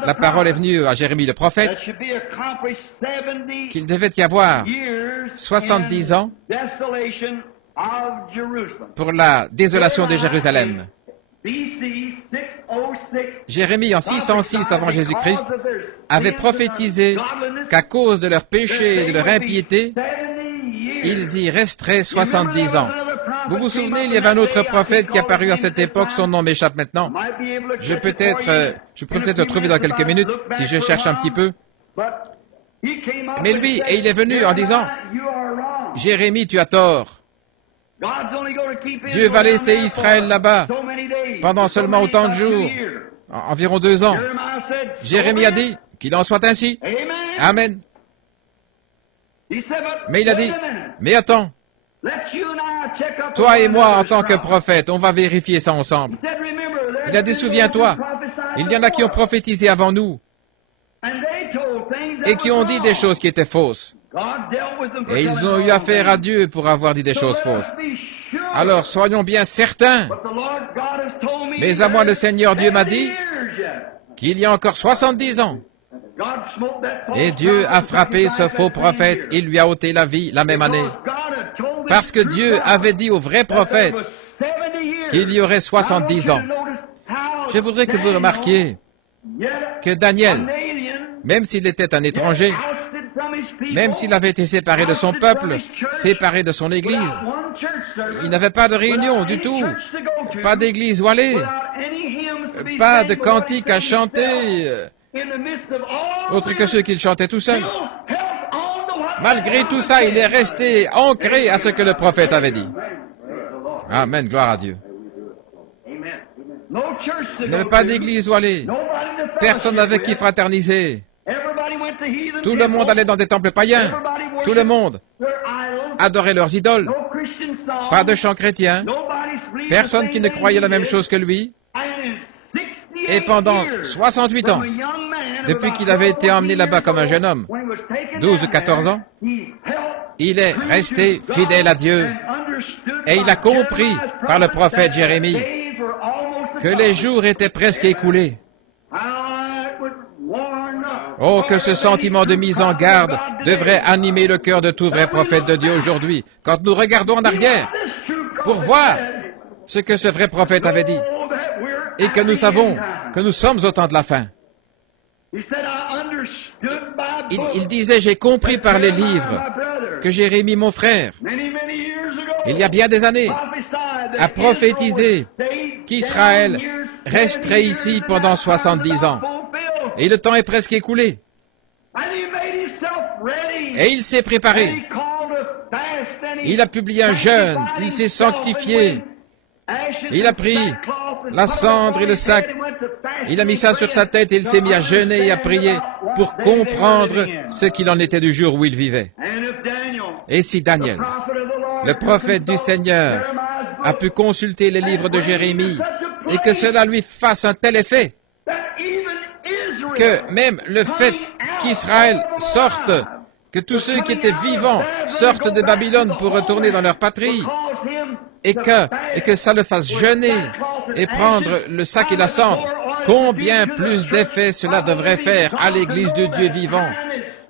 La parole est venue à Jérémie le prophète qu'il devait y avoir 70 ans pour la désolation de Jérusalem. Jérémie, en 606 avant Jésus-Christ, avait prophétisé qu'à cause de leur péché et de leur impiété, ils y resteraient 70 ans. Vous vous souvenez, il y avait un autre prophète qui est apparu à cette époque, son nom m'échappe maintenant. Je pourrais peut-être le trouver dans quelques minutes, si je cherche un petit peu. Mais lui, et il est venu en disant, « Jérémie, tu as tort. Dieu va laisser Israël là-bas pendant seulement autant de jours, environ 2 ans. » Jérémie a dit qu'il en soit ainsi. Amen. Mais il a dit, mais attends, toi et moi, en tant que prophète, on va vérifier ça ensemble. Il a dit, souviens-toi, il y en a qui ont prophétisé avant nous et qui ont dit des choses qui étaient fausses. Et ils ont eu affaire à Dieu pour avoir dit des choses fausses. Alors, soyons bien certains. Mais à moi, le Seigneur Dieu m'a dit qu'il y a encore 70 ans. Et Dieu a frappé ce faux prophète, il lui a ôté la vie la même année. Parce que Dieu avait dit au vrai prophète qu'il y aurait 70 ans. Je voudrais que vous remarquiez que Daniel, même s'il était un étranger, même s'il avait été séparé de son peuple, séparé de son église, il n'avait pas de réunion du tout, pas d'église où aller, pas de cantiques à chanter, autre que ceux qu'il chantait tout seul. Malgré tout ça, il est resté ancré à ce que le prophète avait dit. Amen, gloire à Dieu. Il n'y avait pas d'église où aller, personne n'avait qui fraterniser. Tout le monde allait dans des temples païens. Tout le monde adorait leurs idoles. Pas de chants chrétiens. Personne qui ne croyait la même chose que lui. Et pendant 68 ans, depuis qu'il avait été emmené là-bas comme un jeune homme, 12 ou 14 ans, il est resté fidèle à Dieu. Et il a compris par le prophète Jérémie que les jours étaient presque écoulés. Oh, que ce sentiment de mise en garde devrait animer le cœur de tout vrai prophète de Dieu aujourd'hui, quand nous regardons en arrière, pour voir ce que ce vrai prophète avait dit, et que nous savons que nous sommes au temps de la fin. Il disait, j'ai compris par les livres que Jérémie, mon frère, il y a bien des années, a prophétisé qu'Israël resterait ici pendant 70 ans. Et le temps est presque écoulé. Et il s'est préparé. Il a publié un jeûne. Il s'est sanctifié. Il a pris la cendre et le sac. Il a mis ça sur sa tête et il s'est mis à jeûner et à prier pour comprendre ce qu'il en était du jour où il vivait. Et si Daniel, le prophète du Seigneur, a pu consulter les livres de Jérémie et que cela lui fasse un tel effet, que même le fait qu'Israël sorte, que tous ceux qui étaient vivants sortent de Babylone pour retourner dans leur patrie, et que ça le fasse jeûner et prendre le sac et la cendre, combien plus d'effet cela devrait faire à l'Église de Dieu vivant,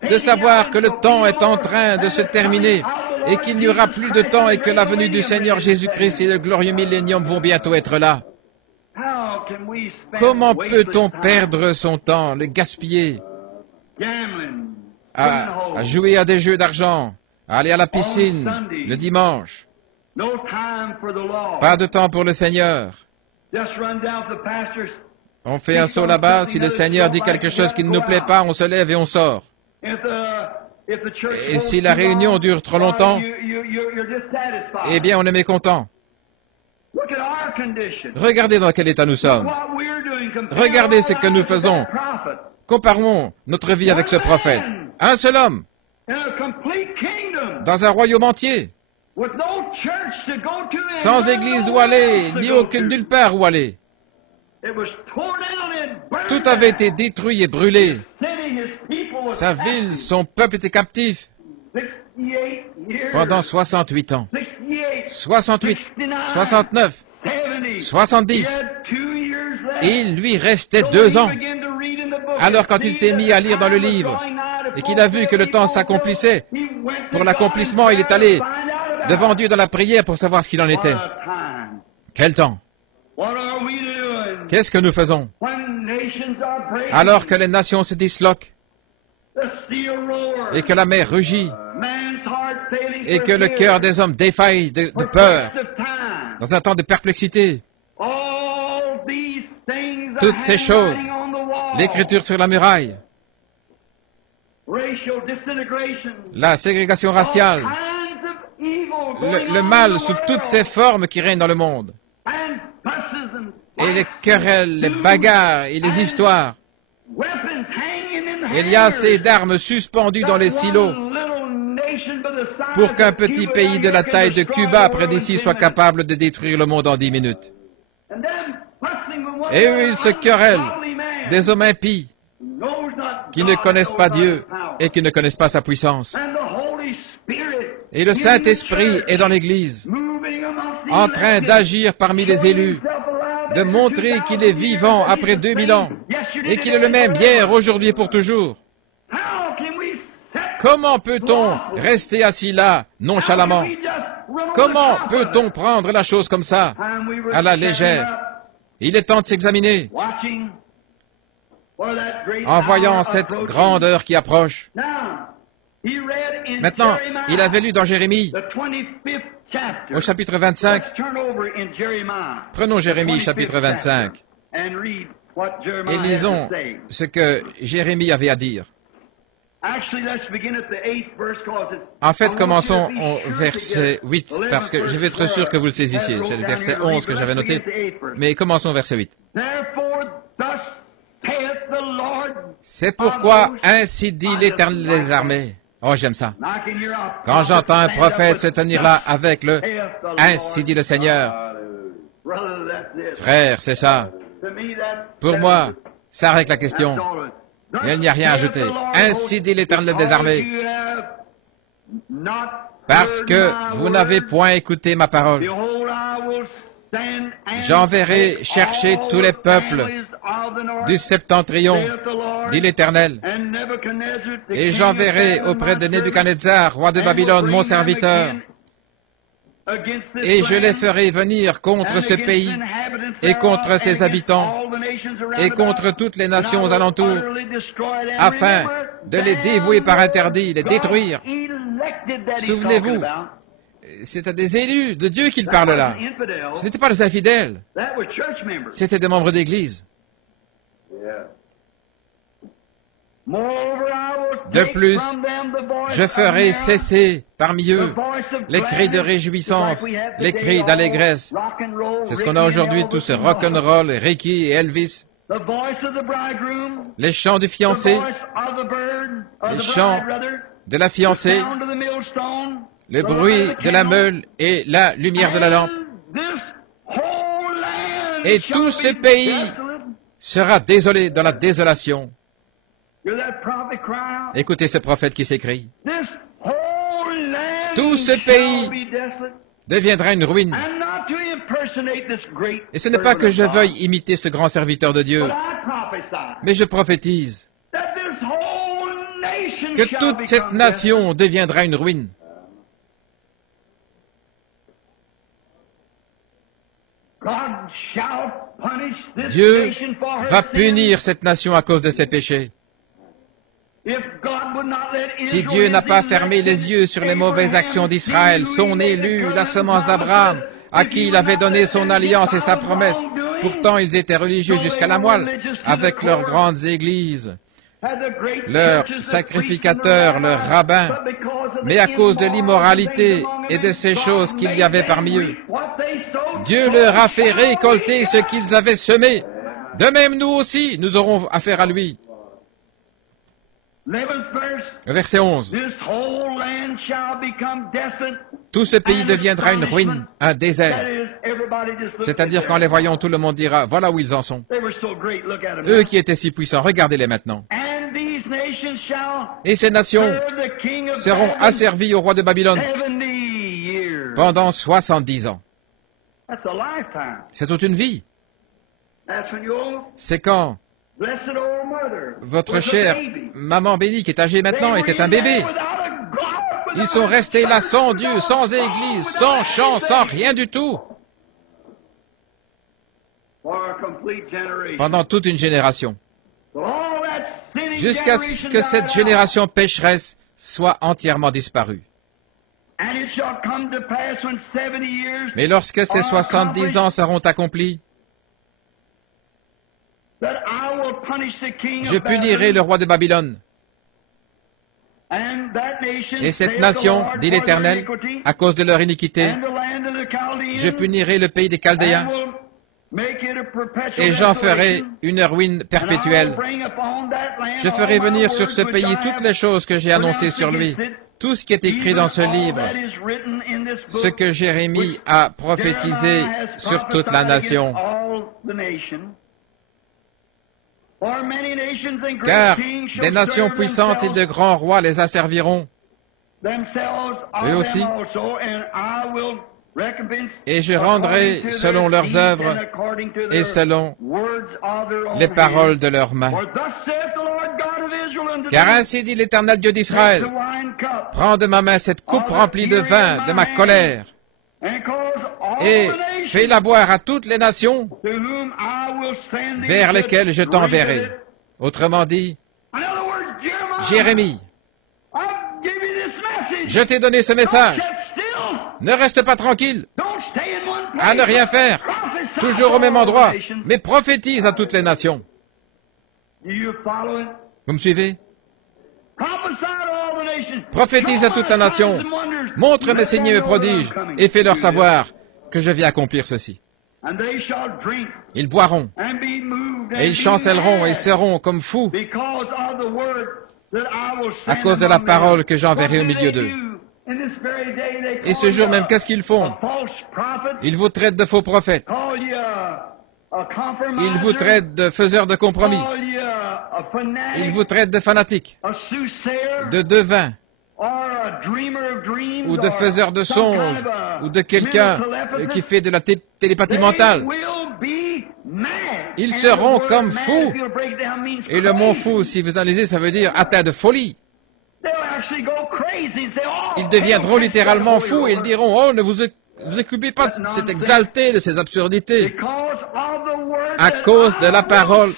de savoir que le temps est en train de se terminer et qu'il n'y aura plus de temps et que la venue du Seigneur Jésus-Christ et le glorieux millénium vont bientôt être là. Comment peut-on perdre son temps, le gaspiller, à jouer à des jeux d'argent, à aller à la piscine le dimanche? Pas de temps pour le Seigneur. On fait un saut là-bas, si le Seigneur dit quelque chose qui ne nous plaît pas, on se lève et on sort. Et si la réunion dure trop longtemps, eh bien on est mécontent. Regardez dans quel état nous sommes. Regardez ce que nous faisons. Comparons notre vie avec ce prophète. Un seul homme, dans un royaume entier, sans église où aller, ni aucune nulle part où aller. Tout avait été détruit et brûlé. Sa ville, son peuple était captif pendant 68 ans. 68, 69, 70. Et il lui restait 2 ans. Alors quand il s'est mis à lire dans le livre et qu'il a vu que le temps s'accomplissait, pour l'accomplissement, il est allé devant Dieu dans la prière pour savoir ce qu'il en était. Quel temps! Qu'est-ce que nous faisons? Alors que les nations se disloquent et que la mer rugit et que le cœur des hommes défaille de peur dans un temps de perplexité. Toutes ces choses, l'écriture sur la muraille, la ségrégation raciale, le mal sous toutes ses formes qui règnent dans le monde, et les querelles, les bagarres et les histoires. Il y a assez d'armes suspendues dans les silos pour qu'un petit pays de la taille de Cuba près d'ici soit capable de détruire le monde en 10 minutes. Et eux, ils se querellent, des hommes impies, qui ne connaissent pas Dieu et qui ne connaissent pas sa puissance. Et le Saint-Esprit est dans l'Église, en train d'agir parmi les élus, de montrer qu'il est vivant après 2000 ans, et qu'il est le même hier, aujourd'hui et pour toujours. Comment peut-on rester assis là, nonchalamment? Comment peut-on prendre la chose comme ça, à la légère? Il est temps de s'examiner, en voyant cette grandeur qui approche. Maintenant, il avait lu dans Jérémie, au chapitre 25. Prenons Jérémie, chapitre 25, et lisons ce que Jérémie avait à dire. En fait, commençons au verset 8, parce que je vais être sûr que vous le saisissiez. C'est le verset 11 que j'avais noté, mais commençons au verset 8. C'est pourquoi ainsi dit l'Éternel des armées. Oh, j'aime ça. Quand j'entends un prophète se tenir là avec le « Ainsi dit le Seigneur », frère, c'est ça. Pour moi, ça règle la question. Il n'y a rien à ajouter. Ainsi dit l'Éternel des armées. Parce que vous n'avez point écouté ma parole. J'enverrai chercher tous les peuples du septentrion, dit l'Éternel, et j'enverrai auprès de Nebuchadnezzar, roi de Babylone, mon serviteur, et je les ferai venir contre ce pays, et contre ses habitants, et contre toutes les nations alentours, afin de les dévouer par interdit, les détruire. Souvenez-vous, c'était des élus de Dieu qu'il parle là. Ce n'étaient pas les infidèles, c'étaient des membres d'Église. De plus, je ferai cesser parmi eux les cris de réjouissance, les cris d'allégresse. C'est ce qu'on a aujourd'hui, tout ce rock'n'roll, Ricky et Elvis. Les chants du fiancé, les chants de la fiancée, le bruit de la meule et la lumière de la lampe. Et tout ce pays sera désolé dans la désolation. Écoutez ce prophète qui s'écrie. Tout ce pays deviendra une ruine. Et ce n'est pas que je veuille imiter ce grand serviteur de Dieu, mais je prophétise que toute cette nation deviendra une ruine. Dieu va punir cette nation à cause de ses péchés. Si Dieu n'a pas fermé les yeux sur les mauvaises actions d'Israël, son élu, la semence d'Abraham, à qui il avait donné son alliance et sa promesse, pourtant ils étaient religieux jusqu'à la moelle, avec leurs grandes églises, leurs sacrificateurs, leurs rabbins, mais à cause de l'immoralité et de ces choses qu'il y avait parmi eux, Dieu leur a fait récolter ce qu'ils avaient semé. De même, nous aussi, nous aurons affaire à lui. Verset 11. Tout ce pays deviendra une ruine, un désert. C'est-à-dire qu'en les voyant, tout le monde dira, voilà où ils en sont. Eux qui étaient si puissants, regardez-les maintenant. Et ces nations seront asservies au roi de Babylone pendant 70 ans. C'est toute une vie. C'est quand votre chère maman bénie qui est âgée maintenant était un bébé. Ils sont restés là sans Dieu, sans église, sans chant, sans rien du tout. Pendant toute une génération. Jusqu'à ce que cette génération pécheresse soit entièrement disparue. Mais lorsque ces 70 ans seront accomplis, je punirai le roi de Babylone. Et cette nation, dit l'Éternel, à cause de leur iniquité, je punirai le pays des Chaldéens, et j'en ferai une ruine perpétuelle. Je ferai venir sur ce pays toutes les choses que j'ai annoncées sur lui, tout ce qui est écrit dans ce livre, ce que Jérémie a prophétisé sur toute la nation. Car des nations puissantes et de grands rois les asserviront, eux aussi, et je rendrai selon leurs œuvres et selon les paroles de leurs mains. Car ainsi dit l'Éternel Dieu d'Israël, prends de ma main cette coupe remplie de vin de ma colère, et fais-la boire à toutes les nations vers lesquelles je t'enverrai. Autrement dit, Jérémie, je t'ai donné ce message. Ne reste pas tranquille, à ne rien faire, toujours au même endroit, mais prophétise à toutes les nations. Vous me suivez? Prophétise à toute la nation, montre mes signes et mes prodiges, et fais-leur savoir que je viens accomplir ceci. Ils boiront, et ils chancelleront et seront comme fous à cause de la parole que j'enverrai au milieu d'eux. Et ce jour même, qu'est-ce qu'ils font? Ils vous traitent de faux prophètes. Ils vous traitent de faiseurs de compromis. Ils vous traitent de fanatiques, de devins, ou de faiseurs de songes, ou de quelqu'un qui fait de la télépathie mentale. Ils seront comme fous. Et le mot fou, si vous analysez, ça veut dire atteint de folie. Ils deviendront littéralement fous et ils diront, oh, ne vous occupez pas de cet exalté, de ces absurdités, à cause de la parole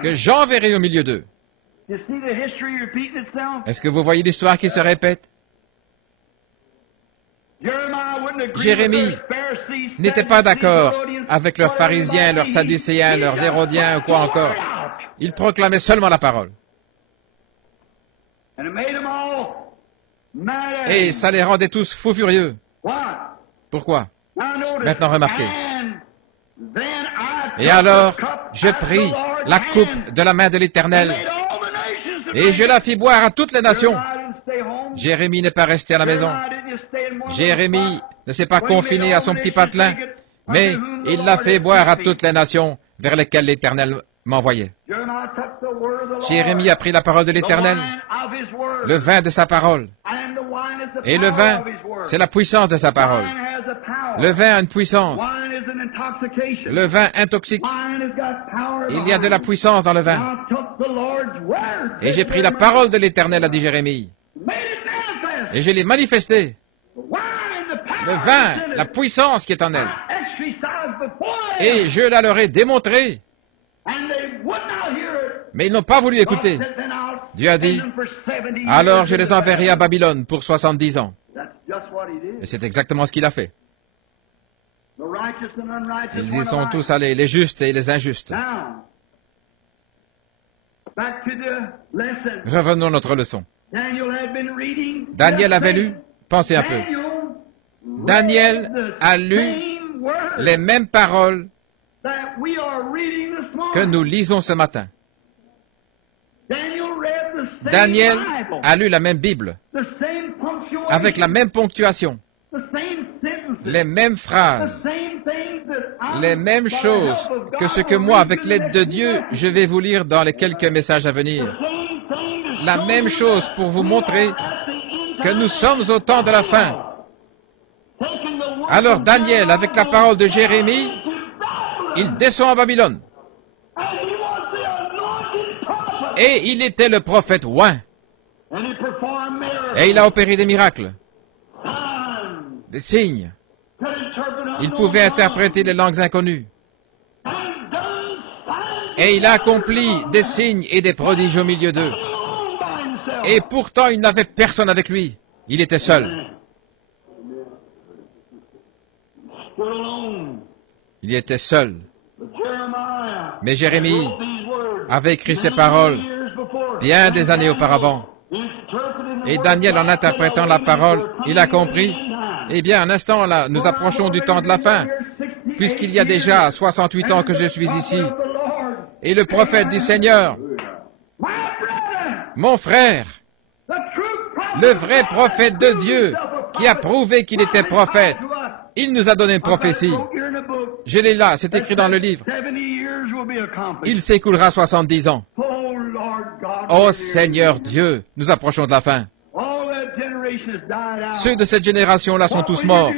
que j'enverrai au milieu d'eux. Est-ce que vous voyez l'histoire qui se répète? Jérémie n'était pas d'accord avec leurs pharisiens, leurs sadducéens, leurs hérodiens ou quoi encore. Il proclamait seulement la parole. Et ça les rendait tous fous furieux. Pourquoi? Maintenant remarquez. Et alors, je pris la coupe de la main de l'Éternel et je la fis boire à toutes les nations. Jérémie n'est pas resté à la maison. Jérémie ne s'est pas confiné à son petit patelin, mais il l'a fait boire à toutes les nations vers lesquelles l'Éternel m'envoyait. Jérémie a pris la parole de l'Éternel, le vin de sa parole. Et le vin, c'est la puissance de sa parole. Le vin a une puissance. Le vin intoxique. Il y a de la puissance dans le vin. Et j'ai pris la parole de l'Éternel, a dit Jérémie. Et je l'ai manifesté. Le vin, la puissance qui est en elle. Et je la leur ai démontré. Mais ils n'ont pas voulu écouter. Dieu a dit, alors je les enverrai à Babylone pour 70 ans. Et c'est exactement ce qu'il a fait. Ils y sont tous allés, les justes et les injustes. Revenons à notre leçon. Daniel avait lu, pensez un peu. Daniel a lu les mêmes paroles que nous lisons ce matin. Daniel a lu la même Bible, avec la même ponctuation, les mêmes phrases, les mêmes choses que ce que moi, avec l'aide de Dieu, je vais vous lire dans les quelques messages à venir. La même chose pour vous montrer que nous sommes au temps de la fin. Alors Daniel, avec la parole de Jérémie, il descend à Babylone. Et il était le prophète oint. Et il a opéré des miracles, des signes. Il pouvait interpréter des langues inconnues. Et il a accompli des signes et des prodiges au milieu d'eux. Et pourtant, il n'avait personne avec lui. Il était seul. Il était seul. Mais Jérémie avait écrit ces paroles bien des années auparavant. Et Daniel, en interprétant la parole, il a compris. Eh bien, un instant, là, nous approchons du temps de la fin, puisqu'il y a déjà 68 ans que je suis ici. Et le prophète du Seigneur, mon frère, le vrai prophète de Dieu, qui a prouvé qu'il était prophète. Il nous a donné une prophétie. Je l'ai là, c'est écrit dans le livre. Il s'écoulera 70 ans. Oh Seigneur Dieu, nous approchons de la fin. Ceux de cette génération-là sont tous morts.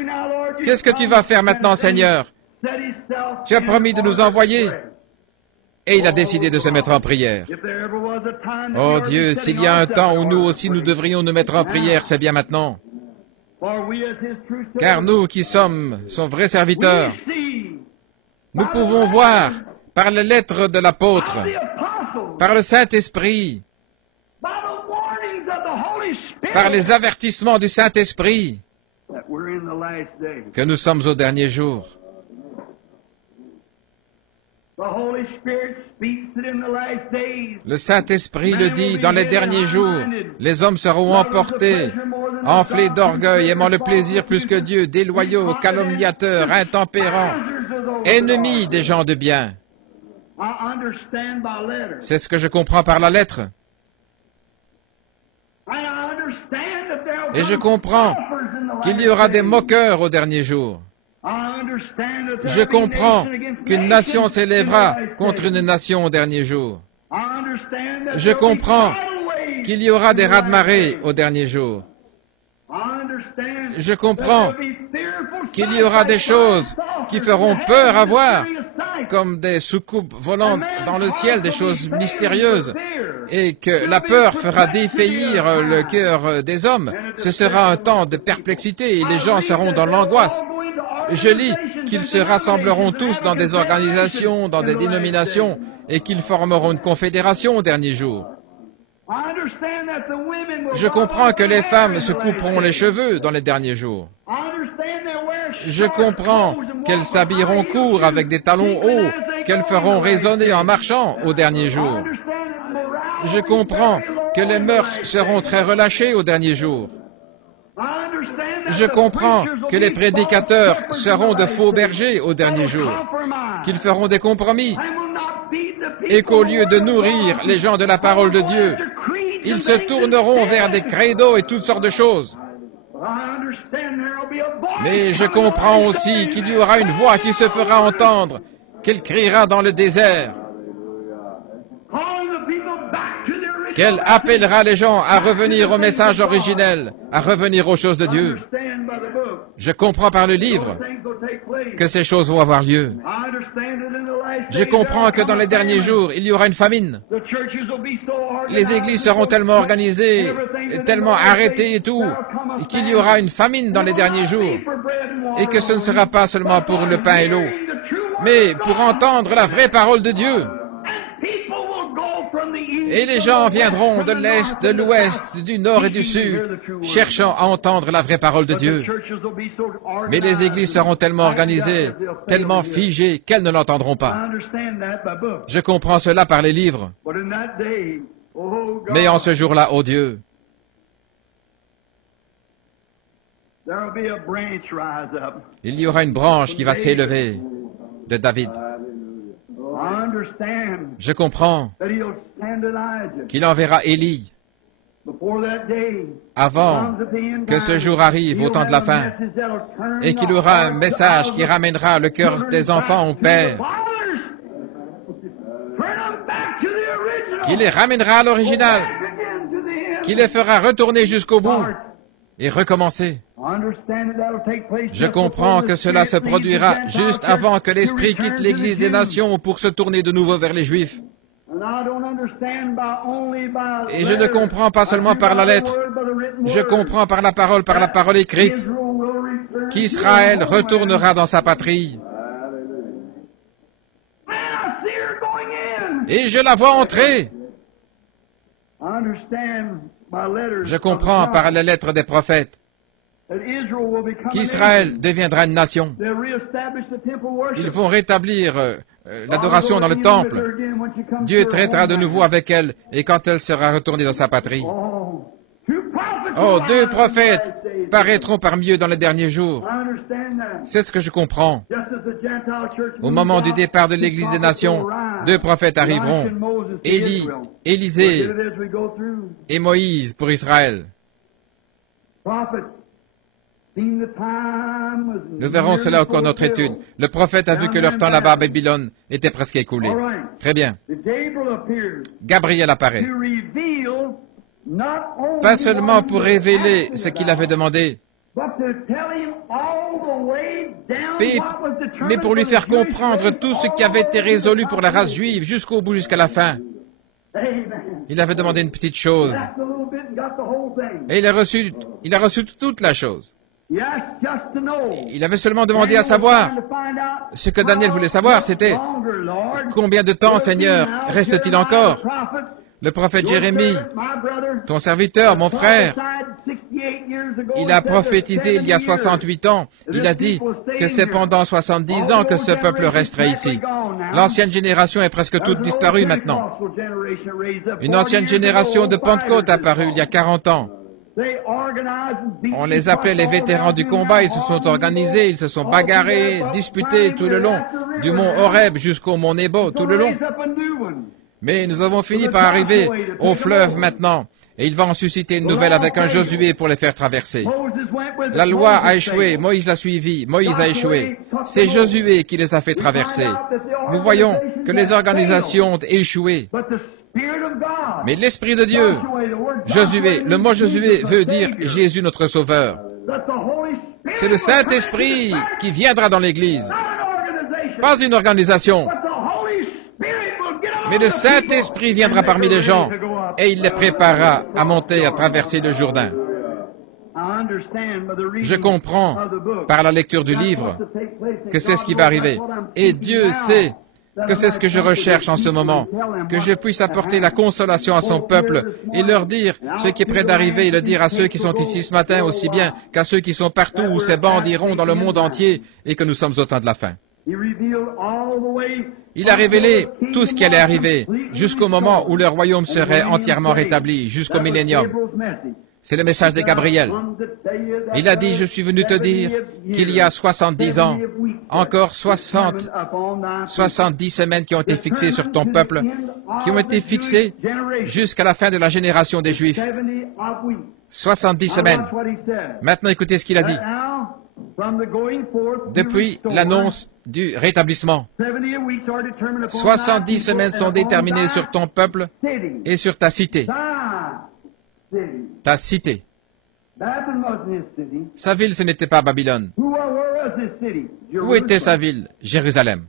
Qu'est-ce que tu vas faire maintenant, Seigneur? Tu as promis de nous envoyer. Et il a décidé de se mettre en prière. Oh Dieu, s'il y a un temps où nous aussi nous devrions nous mettre en prière, c'est bien maintenant. Car nous qui sommes son vrai serviteur, nous pouvons voir par les lettres de l'apôtre, par le Saint-Esprit, par les avertissements du Saint-Esprit, que nous sommes au dernier jour. Le Saint-Esprit le dit, dans les derniers jours, les hommes seront emportés, enflés d'orgueil, aimant le plaisir plus que Dieu, déloyaux, calomniateurs, intempérants, ennemis des gens de bien. C'est ce que je comprends par la lettre. Et je comprends qu'il y aura des moqueurs au dernier jour. Je comprends qu'une nation s'élèvera contre une nation au dernier jour. Je comprends qu'il y aura des raz-de-marée au dernier jour. Je comprends qu'il y aura des choses qui feront peur à voir, comme des soucoupes volantes dans le ciel, des choses mystérieuses, et que la peur fera défaillir le cœur des hommes. Ce sera un temps de perplexité et les gens seront dans l'angoisse. Je lis qu'ils se rassembleront tous dans des organisations, dans des dénominations, et qu'ils formeront une confédération au dernier jour. Je comprends que les femmes se couperont les cheveux dans les derniers jours. Je comprends qu'elles s'habilleront court avec des talons hauts, qu'elles feront résonner en marchant au dernier jour. Je comprends que les mœurs seront très relâchées au dernier jour. Je comprends que les prédicateurs seront de faux bergers au dernier jour, qu'ils feront des compromis, et qu'au lieu de nourrir les gens de la parole de Dieu, ils se tourneront vers des credos et toutes sortes de choses. Mais je comprends aussi qu'il y aura une voix qui se fera entendre, qu'elle criera dans le désert, qu'elle appellera les gens à revenir au message originel, à revenir aux choses de Dieu. Je comprends par le livre que ces choses vont avoir lieu. Je comprends que dans les derniers jours, il y aura une famine. Les églises seront tellement organisées, tellement arrêtées et tout, qu'il y aura une famine dans les derniers jours. Et que ce ne sera pas seulement pour le pain et l'eau, mais pour entendre la vraie parole de Dieu. Et les gens viendront de l'Est, de l'Ouest, du Nord et du Sud, cherchant à entendre la vraie parole de Dieu. Mais les églises seront tellement organisées, tellement figées, qu'elles ne l'entendront pas. Je comprends cela par les livres. Mais en ce jour-là, ô Dieu, il y aura une branche qui va s'élever de David. Je comprends qu'il enverra Élie avant que ce jour arrive au temps de la fin et qu'il aura un message qui ramènera le cœur des enfants au Père, qui les ramènera à l'original, qui les fera retourner jusqu'au bout et recommencer. Je comprends que cela se produira juste avant que l'Esprit quitte l'Église des Nations pour se tourner de nouveau vers les Juifs. Et je ne comprends pas seulement par la lettre, je comprends par la parole écrite, qu'Israël retournera dans sa patrie. Et je la vois entrer. Je comprends par les lettres des prophètes qu'Israël deviendra une nation. Ils vont rétablir l'adoration dans le temple. Dieu traitera de nouveau avec elle, et quand elle sera retournée dans sa patrie. Oh, 2 prophètes paraîtront parmi eux dans les derniers jours. C'est ce que je comprends. Au moment du départ de l'Église des Nations, 2 prophètes arriveront. Élie, Élisée et Moïse pour Israël. Nous verrons cela au cours de notre étude. Le prophète a vu que leur temps là-bas à Babylone était presque écoulé. Très bien. Gabriel apparaît. Pas seulement pour révéler ce qu'il avait demandé, mais pour lui faire comprendre tout ce qui avait été résolu pour la race juive jusqu'au bout, jusqu'à la fin. Il avait demandé une petite chose. Et il a reçu toute la chose. Il avait seulement demandé à savoir. Ce que Daniel voulait savoir, c'était combien de temps, Seigneur, reste-t-il encore? Le prophète Jérémie, ton serviteur, mon frère, il a prophétisé il y a 68 ans. Il a dit que c'est pendant 70 ans que ce peuple resterait ici. L'ancienne génération est presque toute disparue maintenant. Une ancienne génération de Pentecôte a apparu il y a 40 ans. On les appelait les vétérans du combat, ils se sont organisés, ils se sont bagarrés, disputés tout le long, du mont Horeb jusqu'au mont Nebo, tout le long. Mais nous avons fini par arriver au fleuve maintenant, et il va en susciter une nouvelle avec un Josué pour les faire traverser. La loi a échoué, Moïse l'a suivi, Moïse a échoué. C'est Josué qui les a fait traverser. Nous voyons que les organisations ont échoué. Mais l'Esprit de Dieu, Josué, le mot Josué veut dire Jésus notre Sauveur. C'est le Saint-Esprit qui viendra dans l'Église. Pas une organisation. Mais le Saint-Esprit viendra parmi les gens et il les préparera à monter, à traverser le Jourdain. Je comprends par la lecture du livre que c'est ce qui va arriver. Et Dieu sait que c'est ce que je recherche en ce moment, que je puisse apporter la consolation à son peuple et leur dire ce qui est près d'arriver et le dire à ceux qui sont ici ce matin aussi bien qu'à ceux qui sont partout où ces bandes iront dans le monde entier et que nous sommes au temps de la fin. Il a révélé tout ce qui allait arriver jusqu'au moment où le royaume serait entièrement rétabli, jusqu'au millénium. C'est le message de Gabriel. Il a dit, je suis venu te dire qu'il y a 70 ans, encore 70 semaines qui ont été fixées sur ton peuple, qui ont été fixées jusqu'à la fin de la génération des Juifs. 70 semaines. Maintenant, écoutez ce qu'il a dit. Depuis l'annonce du rétablissement, 70 semaines sont déterminées sur ton peuple et sur ta cité. Ta cité. Sa ville, ce n'était pas Babylone. Où était sa ville? Jérusalem.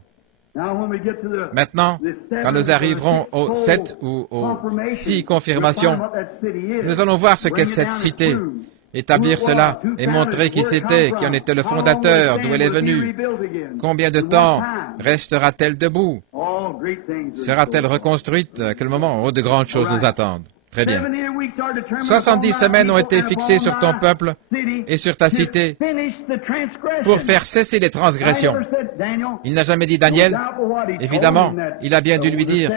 Maintenant, quand nous arriverons au 7 ou au 6 confirmations, nous allons voir ce qu'est cette cité, établir cela et montrer qui c'était, qui en était le fondateur, d'où elle est venue, combien de temps restera-t-elle debout, sera-t-elle reconstruite, à quel moment? Oh, de grandes choses nous attendent. Très bien. 70 semaines ont été fixées sur ton peuple et sur ta cité pour faire cesser les transgressions. Il n'a jamais dit Daniel. Évidemment, il a bien dû lui dire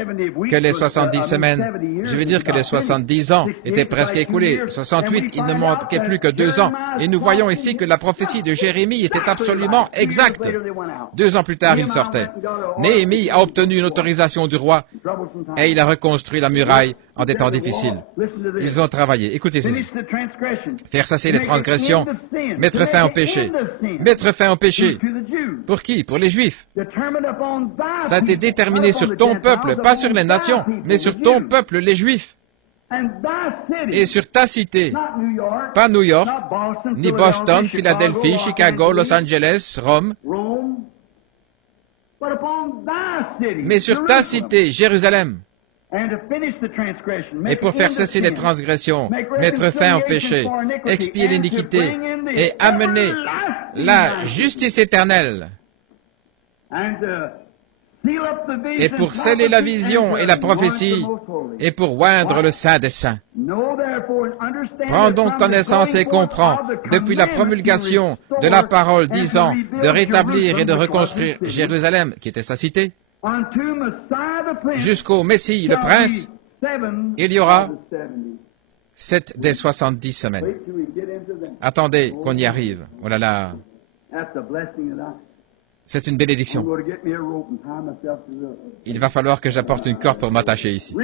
que les 70 semaines, je veux dire que les 70 ans étaient presque écoulés. 68, il ne manquait plus que 2 ans. Et nous voyons ici que la prophétie de Jérémie était absolument exacte. 2 ans plus tard, il sortait. Néhémie a obtenu une autorisation du roi et il a reconstruit la muraille en des temps difficiles. Ils ont travaillé. Écoutez ceci. Faire cesser les transgressions, mettre fin au péché. Mettre fin au péché. Pour qui? Pour les Juifs. Cela a été déterminé sur ton peuple, pas sur les nations, mais sur ton peuple, les Juifs. Et sur ta cité, pas New York, ni Boston, Philadelphie, Chicago, Los Angeles, Rome, mais sur ta cité, Jérusalem. Et pour faire cesser les transgressions, mettre fin au péché, expier l'iniquité et amener la justice éternelle. Et pour sceller la vision et la prophétie, et pour oindre le Saint des Saints. Prends donc connaissance et comprends, depuis la promulgation de la parole disant de rétablir et de reconstruire Jérusalem, qui était sa cité, jusqu'au Messie, le Prince, il y aura 7 des 70 semaines. Attendez qu'on y arrive. Oh là là. C'est une bénédiction. Il va falloir que j'apporte une corde pour m'attacher ici.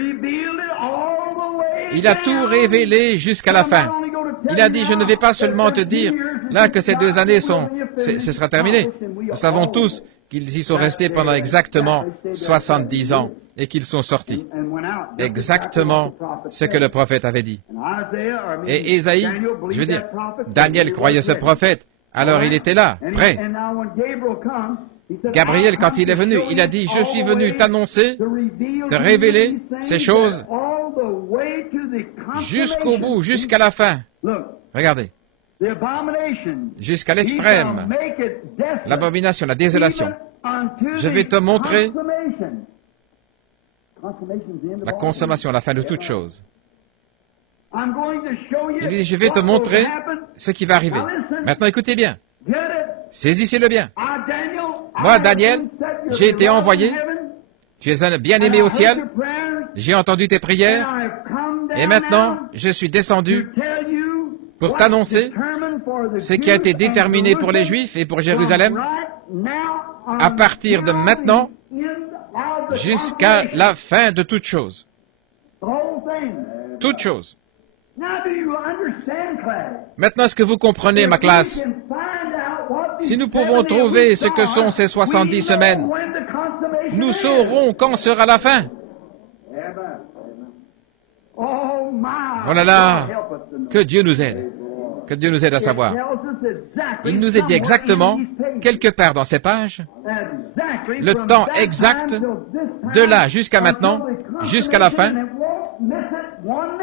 Il a tout révélé jusqu'à la fin. Il a dit, je ne vais pas seulement te dire, là, que ces 2 années ce sera terminé. Nous savons tous qu'ils y sont restés pendant exactement 70 ans et qu'ils sont sortis. Exactement ce que le prophète avait dit. Et Ésaïe, je veux dire, Daniel croyait ce prophète, alors il était là, prêt. Gabriel, quand il est venu, il a dit, je suis venu t'annoncer, te révéler ces choses jusqu'au bout, jusqu'à la fin. Regardez. Jusqu'à l'extrême. L'abomination, la désolation. Je vais te montrer la consommation, la fin de toute chose. Il dit, je vais te montrer ce qui va arriver. Maintenant, écoutez bien. Saisissez-le bien. Moi, Daniel, j'ai été envoyé. Tu es un bien-aimé au ciel. J'ai entendu tes prières. Et maintenant, je suis descendu pour t'annoncer ce qui a été déterminé pour les Juifs et pour Jérusalem à partir de maintenant jusqu'à la fin de toute chose. Toute chose. Maintenant, est-ce que vous comprenez, ma classe? Si nous pouvons trouver ce que sont ces 70 semaines, nous saurons quand sera la fin. Oh là là, que Dieu nous aide. Que Dieu nous aide à savoir. Il nous est dit exactement, quelque part dans ces pages, le temps exact de là jusqu'à maintenant, jusqu'à la fin,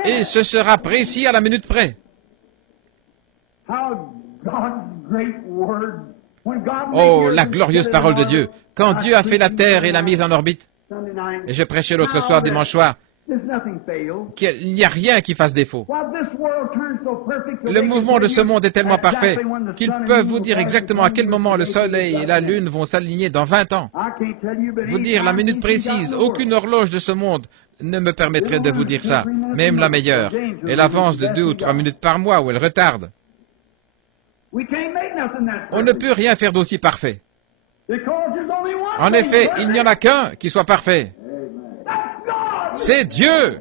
et ce sera précis à la minute près. Oh, la glorieuse parole de Dieu. Quand Dieu a fait la terre et l'a mise en orbite, et je prêchais l'autre soir, dimanche soir, qu'il n'y a rien qui fasse défaut. Le mouvement de ce monde est tellement parfait qu'ils peuvent vous dire exactement à quel moment le soleil et la lune vont s'aligner dans 20 ans. Vous dire la minute précise, aucune horloge de ce monde ne me permettrait de vous dire ça, même la meilleure. Elle avance de 2 ou 3 minutes par mois ou elle retarde. On ne peut rien faire d'aussi parfait. En effet, il n'y en a qu'un qui soit parfait. C'est Dieu.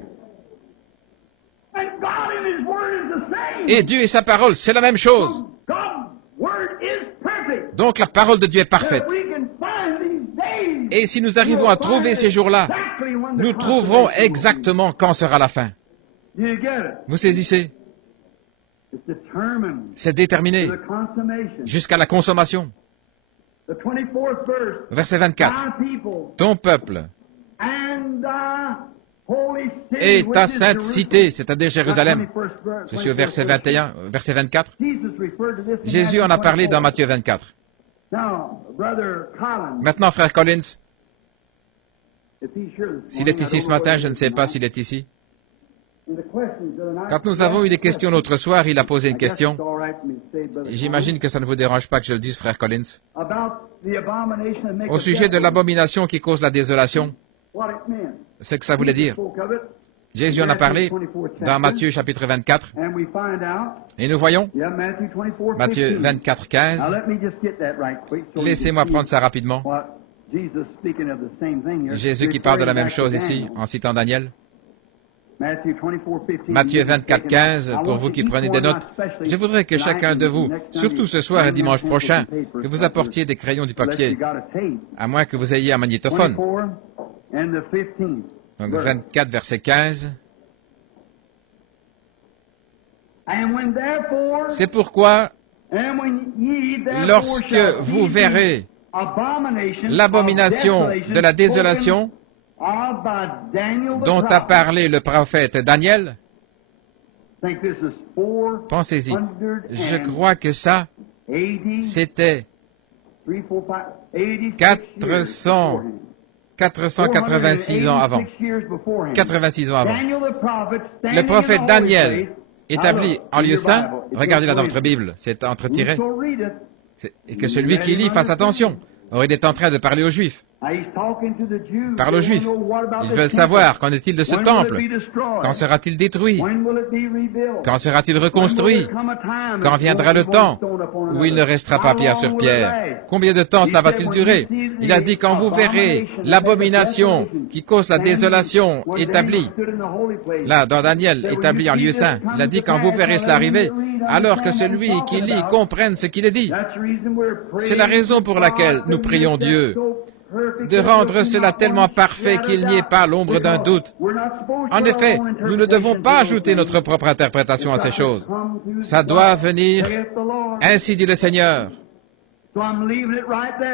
Et Dieu et sa parole, c'est la même chose. Donc la parole de Dieu est parfaite. Et si nous arrivons à trouver ces jours-là, nous trouverons exactement quand sera la fin. Vous saisissez? C'est déterminé jusqu'à la consommation. Verset 24. Ton peuple et ta sainte cité, c'est-à-dire Jérusalem. Je suis au verset 21, verset 24. Jésus en a parlé dans Matthieu 24. Maintenant, frère Collins, s'il est ici ce matin, je ne sais pas s'il est ici. Quand nous avons eu des questions l'autre soir, il a posé une question. J'imagine que ça ne vous dérange pas que je le dise, frère Collins. Au sujet de l'abomination qui cause la désolation, ce que ça voulait dire. Jésus en a parlé dans Matthieu chapitre 24. Et nous voyons, Matthieu 24, 15. Laissez-moi prendre ça rapidement. Jésus qui parle de la même chose ici, en citant Daniel. Matthieu 24, 15, pour vous qui prenez des notes. Je voudrais que chacun de vous, surtout ce soir et dimanche prochain, que vous apportiez des crayons du papier, à moins que vous ayez un magnétophone. Donc 24, verset 15. C'est pourquoi, lorsque vous verrez l'abomination de la désolation dont a parlé le prophète Daniel, pensez-y, je crois que ça, c'était 486 ans avant. 86 ans avant. Le prophète Daniel, établi en lieu saint, regardez là dans votre Bible, c'est entretiré, et que celui qui lit fasse attention. Or, il est en train de parler aux Juifs. Parle aux Juifs. Ils veulent savoir qu'en est-il de ce temple. Quand sera-t-il détruit? Quand sera-t-il reconstruit? Quand viendra le temps où il ne restera pas pierre sur pierre? Combien de temps cela va-t-il durer? Il a dit, quand vous verrez l'abomination qui cause la désolation établie, là, dans Daniel, établie en lieu saint, il a dit, quand vous verrez cela arriver, alors que celui qui lit comprenne ce qu'il est dit. C'est la raison pour laquelle nous prions Dieu de rendre cela tellement parfait qu'il n'y ait pas l'ombre d'un doute. En effet, nous ne devons pas ajouter notre propre interprétation à ces choses. Ça doit venir, ainsi dit le Seigneur.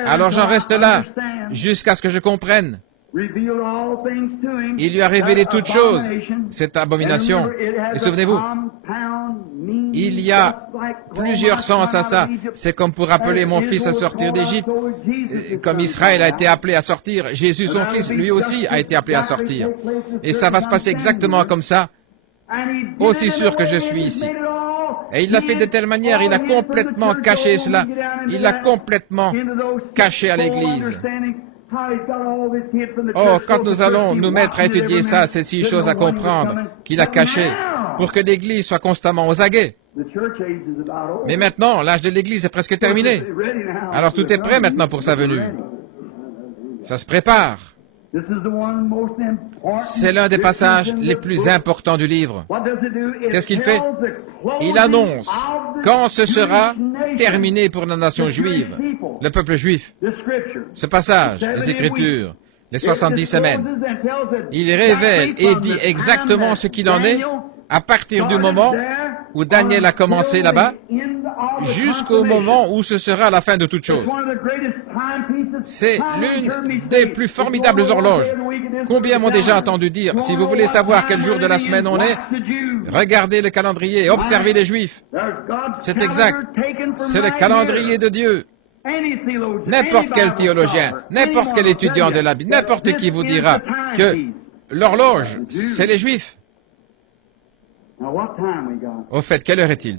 Alors j'en reste là, jusqu'à ce que je comprenne. Il lui a révélé toutes choses, cette abomination. Et souvenez-vous, il y a plusieurs sens à ça. C'est comme pour appeler mon fils à sortir d'Égypte. Comme Israël a été appelé à sortir, Jésus, son fils, lui aussi a été appelé à sortir. Et ça va se passer exactement comme ça, aussi sûr que je suis ici. Et il l'a fait de telle manière, il a complètement caché cela. Il l'a complètement caché à l'Église. Oh, quand nous allons nous mettre à étudier ça, c'est 6 choses à comprendre qu'il a cachées pour que l'Église soit constamment aux aguets. Mais maintenant, l'âge de l'Église est presque terminé. Alors tout est prêt maintenant pour sa venue. Ça se prépare. C'est l'un des passages les plus importants du livre. Qu'est-ce qu'il fait? Il annonce quand ce sera terminé pour la nation juive, le peuple juif. Ce passage des Écritures, les 70 semaines, il révèle et dit exactement ce qu'il en est à partir du moment où Daniel a commencé là-bas jusqu'au moment où ce sera la fin de toute chose. C'est l'une des plus formidables horloges. Combien m'ont déjà entendu dire, si vous voulez savoir quel jour de la semaine on est, regardez le calendrier et observez les Juifs. C'est exact. C'est le calendrier de Dieu. N'importe quel théologien, n'importe quel étudiant de la Bible, n'importe qui vous dira que l'horloge, c'est les Juifs. Au fait, quelle heure est-il?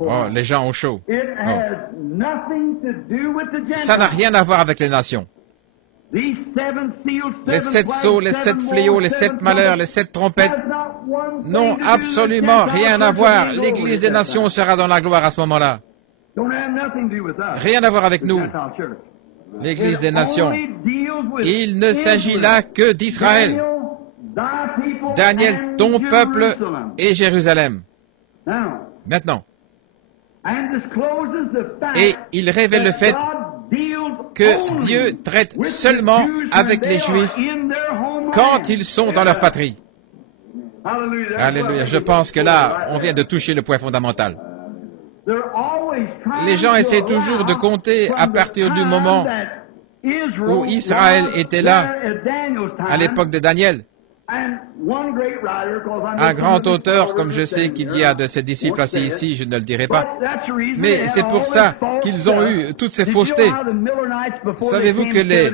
Oh, les gens ont chaud. Oh. Ça n'a rien à voir avec les nations. Les 7 sceaux, les 7 fléaux, les 7 malheurs, les 7 trompettes n'ont absolument rien à voir. L'Église des nations sera dans la gloire à ce moment-là. Rien à voir avec nous. L'Église des nations. Il ne s'agit là que d'Israël. Daniel, ton peuple et Jérusalem. Maintenant. Et il révèle le fait que Dieu traite seulement avec les Juifs quand ils sont dans leur patrie. Alléluia. Je pense que là, on vient de toucher le point fondamental. Les gens essaient toujours de compter à partir du moment où Israël était là, à l'époque de Daniel. Un grand auteur, comme je sais qu'il y a de ses disciples assis ici, je ne le dirai pas, mais c'est pour ça qu'ils ont eu toutes ces faussetés. Savez-vous que les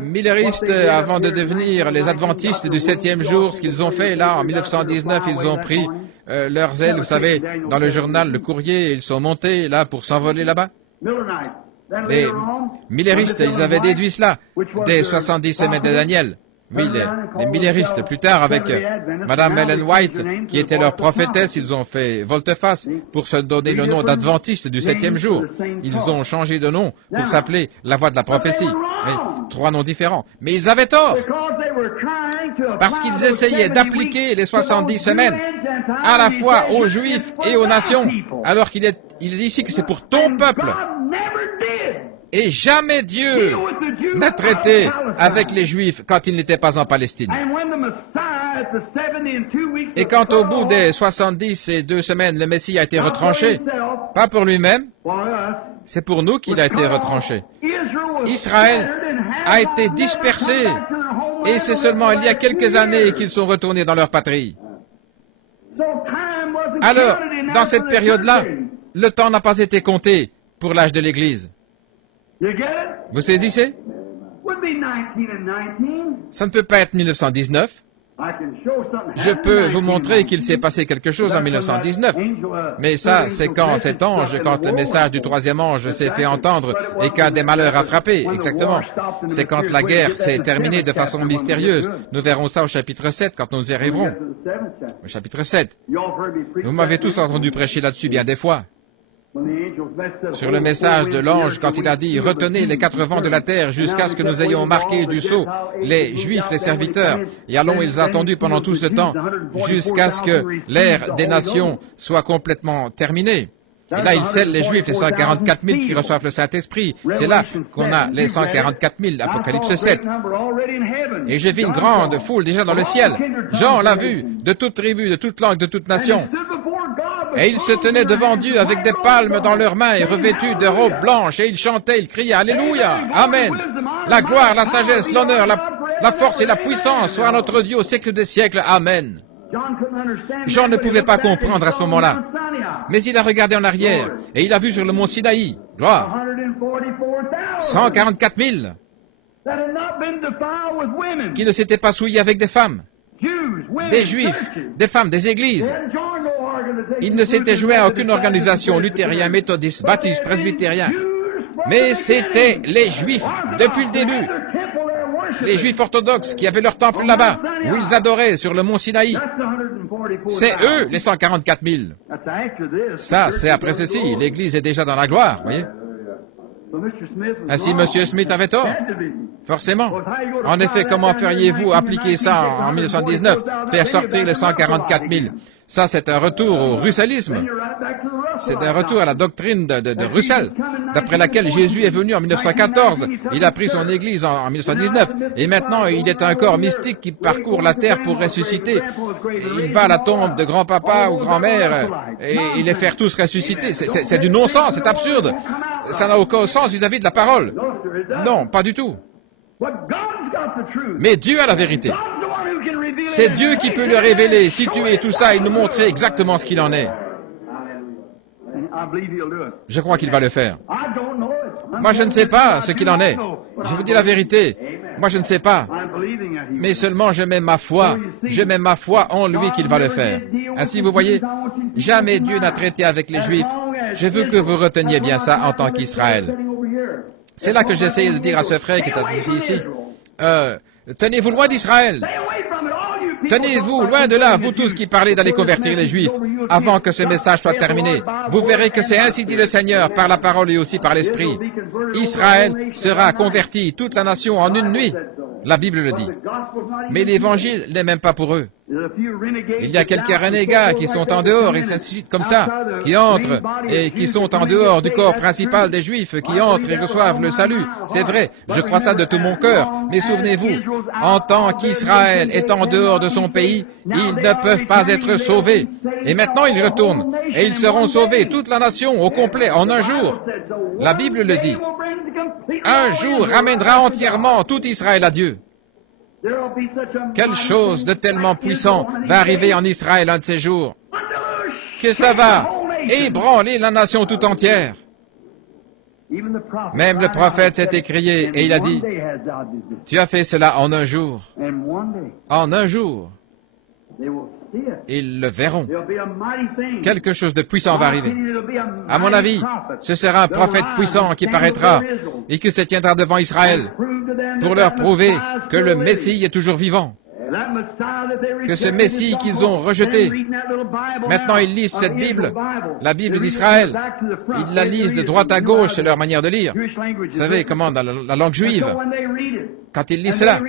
Milleristes, avant de devenir les Adventistes du 7e jour, ce qu'ils ont fait là, en 1919, ils ont pris leurs ailes, vous savez, dans le journal, le courrier, ils sont montés là pour s'envoler là-bas. Les Milleristes, ils avaient déduit cela des 70 semaines de Daniel. Oui, les Milleristes, plus tard, avec Madame Ellen White, qui était leur prophétesse, ils ont fait volte-face pour se donner le nom d'Adventiste du 7e jour. Ils ont changé de nom pour s'appeler la voix de la prophétie. Oui, 3 noms différents. Mais ils avaient tort, parce qu'ils essayaient d'appliquer les 70 semaines à la fois aux Juifs et aux nations, alors qu'il est dit ici que c'est pour ton peuple. Et jamais Dieu n'a traité avec les Juifs quand il n'était pas en Palestine. Et quand au bout des 70 et 2 semaines, le Messie a été retranché, pas pour lui-même, c'est pour nous qu'il a été retranché. Israël a été dispersé, et c'est seulement il y a quelques années qu'ils sont retournés dans leur patrie. Alors, dans cette période-là, le temps n'a pas été compté pour l'âge de l'Église. Vous saisissez? Ça ne peut pas être 1919. Je peux vous montrer qu'il s'est passé quelque chose en 1919. Mais ça, c'est quand cet ange, quand le message du troisième ange s'est fait entendre et qu'un des malheurs a frappé, exactement. C'est quand la guerre s'est terminée de façon mystérieuse. Nous verrons ça au chapitre 7 quand nous y arriverons. Au chapitre 7. Vous m'avez tous entendu prêcher là-dessus bien des fois. Sur le message de l'ange, quand il a dit « Retenez les 4 vents de la terre jusqu'à ce que nous ayons marqué du sceau les Juifs, les serviteurs, et allons, ils ont attendu pendant tout ce temps jusqu'à ce que l'ère des nations soit complètement terminée. » Et là, il scelle les Juifs, les 144 000 qui reçoivent le Saint-Esprit. C'est là qu'on a les 144 000, Apocalypse 7. Et j'ai vu une grande foule déjà dans le ciel. Jean l'a vu, de toute tribu, de toute langue, de toute nation. Et ils se tenaient devant Dieu avec des palmes dans leurs mains et revêtus de robes blanches, et ils chantaient, ils criaient « Alléluia, Amen ! La gloire, la sagesse, l'honneur, la force et la puissance soient à notre Dieu au siècle des siècles, Amen !» Jean ne pouvait pas comprendre à ce moment-là, mais il a regardé en arrière, et il a vu sur le mont Sinaï, gloire, 144 000 qui ne s'étaient pas souillés avec des femmes, des Juifs, des femmes, des églises. Ils ne s'étaient joints à aucune organisation, luthérien, méthodiste, baptiste, presbytérien. Mais c'étaient les Juifs, depuis le début. Les Juifs orthodoxes qui avaient leur temple là-bas, où ils adoraient sur le mont Sinaï. C'est eux, les 144 000. Ça, c'est après ceci. L'Église est déjà dans la gloire, voyez. Ainsi, M. Smith avait tort. Forcément. En effet, comment feriez-vous appliquer ça en 1919, faire sortir les 144 000? Ça, c'est un retour au russellisme. C'est un retour à la doctrine de Russell, d'après laquelle Jésus est venu en 1914. Il a pris son Église en 1919. Et maintenant, il est un corps mystique qui parcourt la terre pour ressusciter. Il va à la tombe de grand-papa ou grand-mère et il les fait tous ressusciter. C'est du non-sens, c'est absurde. Ça n'a aucun sens vis-à-vis de la parole. Non, pas du tout. Mais Dieu a la vérité. C'est Dieu qui peut le révéler, situer tout ça et nous montrer exactement ce qu'il en est. Je crois qu'il va le faire. Moi, je ne sais pas ce qu'il en est. Je vous dis la vérité. Moi, je ne sais pas. Mais seulement je mets ma foi. Je mets ma foi en lui qu'il va le faire. Ainsi, vous voyez, jamais Dieu n'a traité avec les Juifs. Je veux que vous reteniez bien ça en tant qu'Israël. C'est là que j'essayais de dire à ce frère qui est assis ici. Tenez-vous loin d'Israël. Tenez-vous loin de là, vous tous qui parlez d'aller convertir les Juifs, avant que ce message soit terminé. Vous verrez que c'est ainsi dit le Seigneur, par la parole et aussi par l'Esprit. Israël sera converti, toute la nation, en une nuit. La Bible le dit. Mais l'Évangile n'est même pas pour eux. Il y a quelques renégats qui sont en dehors, et ainsi de suite, comme ça, qui entrent et qui sont en dehors du corps principal des Juifs, qui entrent et reçoivent le salut. C'est vrai, je crois ça de tout mon cœur. Mais souvenez-vous, en tant qu'Israël est en dehors de son pays, ils ne peuvent pas être sauvés. Et maintenant, ils retournent, et ils seront sauvés, toute la nation, au complet, en un jour. La Bible le dit. Un jour ramènera entièrement tout Israël à Dieu. Quelle chose de tellement puissant va arriver en Israël un de ces jours, que ça va ébranler la nation tout entière. Même le prophète s'est écrié et il a dit, « Tu as fait cela en un jour. » En un jour. Ils le verront. Quelque chose de puissant va arriver. À mon avis, ce sera un prophète puissant qui paraîtra et qui se tiendra devant Israël pour leur prouver que le Messie est toujours vivant. Que ce Messie qu'ils ont rejeté, maintenant ils lisent cette Bible, la Bible d'Israël. Ils la lisent de droite à gauche, c'est leur manière de lire. Vous savez comment, dans la langue juive, quand ils lisent cela,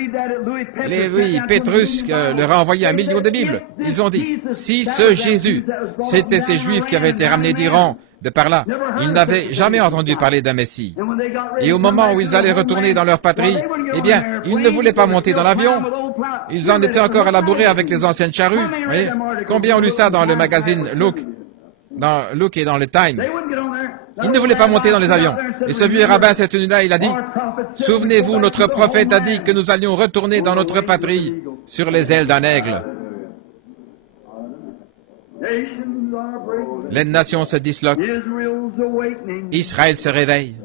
Pétrus leur a envoyé 1 million de Bibles. Ils ont dit, si ce Jésus, c'était ces Juifs qui avaient été ramenés d'Iran, de par là, ils n'avaient jamais entendu parler d'un Messie. Et au moment où ils allaient retourner dans leur patrie, eh bien, ils ne voulaient pas monter dans l'avion. Ils en étaient encore à labourer avec les anciennes charrues. Voyez? Combien ont lu ça dans le magazine Look, et dans le Time? Ils ne voulaient pas monter dans les avions. Et ce vieux rabbin, cette nuit-là, il a dit, « Souvenez-vous, notre prophète a dit que nous allions retourner dans notre patrie sur les ailes d'un aigle. » Les nations se disloquent. Israël se réveille.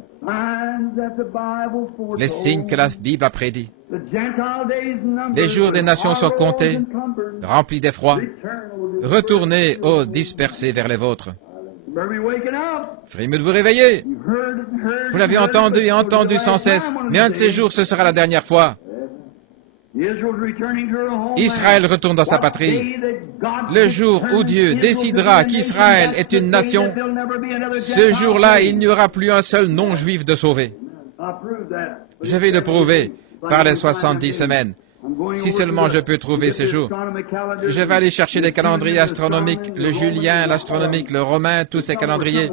Les signes que la Bible a prédits. Les jours des nations sont comptés, remplis d'effroi. Retournez, ô dispersés, vers les vôtres. Frémez de vous réveiller. Vous l'avez entendu et entendu sans cesse, mais un de ces jours, ce sera la dernière fois. Israël retourne dans sa patrie. Le jour où Dieu décidera qu'Israël est une nation, ce jour-là, il n'y aura plus un seul non-juif de sauvé. Je vais le prouver par les 70 semaines. Si seulement je peux trouver ces jours. Je vais aller chercher des calendriers astronomiques, le julien, l'astronomique, le romain, tous ces calendriers.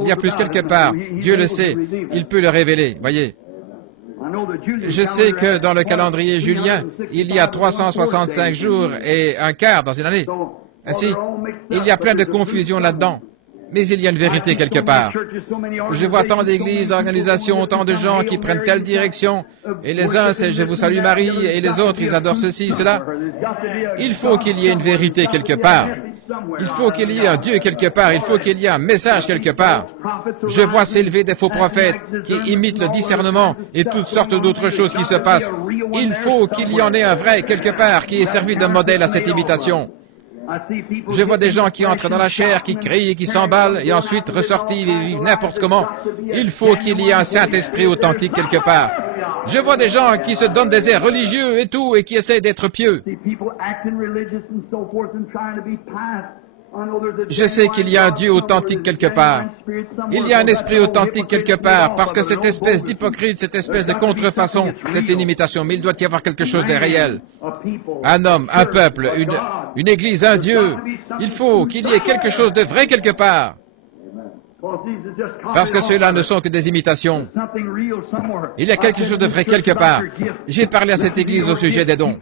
Il y a plus quelque part. Dieu le sait. Il peut le révéler. Voyez. Je sais que dans le calendrier julien, il y a 365 jours et un quart dans une année. Ainsi, il y a plein de confusion là-dedans. Mais il y a une vérité quelque part. Je vois tant d'églises, d'organisations, tant de gens qui prennent telle direction, et les uns, c'est « Je vous salue Marie », et les autres, ils adorent ceci, cela. Il faut qu'il y ait une vérité quelque part. Il faut qu'il y ait un Dieu quelque part. Il faut qu'il y ait un message quelque part. Je vois s'élever des faux prophètes qui imitent le discernement et toutes sortes d'autres choses qui se passent. Il faut qu'il y en ait un vrai quelque part qui ait servi de modèle à cette imitation. Je vois des gens qui entrent dans la chair, qui crient et qui s'emballent, et ensuite ressortis et vivent n'importe comment. Il faut qu'il y ait un Saint-Esprit authentique quelque part. Je vois des gens qui se donnent des airs religieux et tout, et qui essaient d'être pieux. Je sais qu'il y a un Dieu authentique quelque part. Il y a un esprit authentique quelque part, parce que cette espèce d'hypocrite, cette espèce de contrefaçon, c'est une imitation, mais il doit y avoir quelque chose de réel. Un homme, un peuple, une église, un Dieu. Il faut qu'il y ait quelque chose de vrai quelque part. Parce que ceux-là ne sont que des imitations. Il y a quelque chose de vrai quelque part. J'ai parlé à cette église au sujet des dons.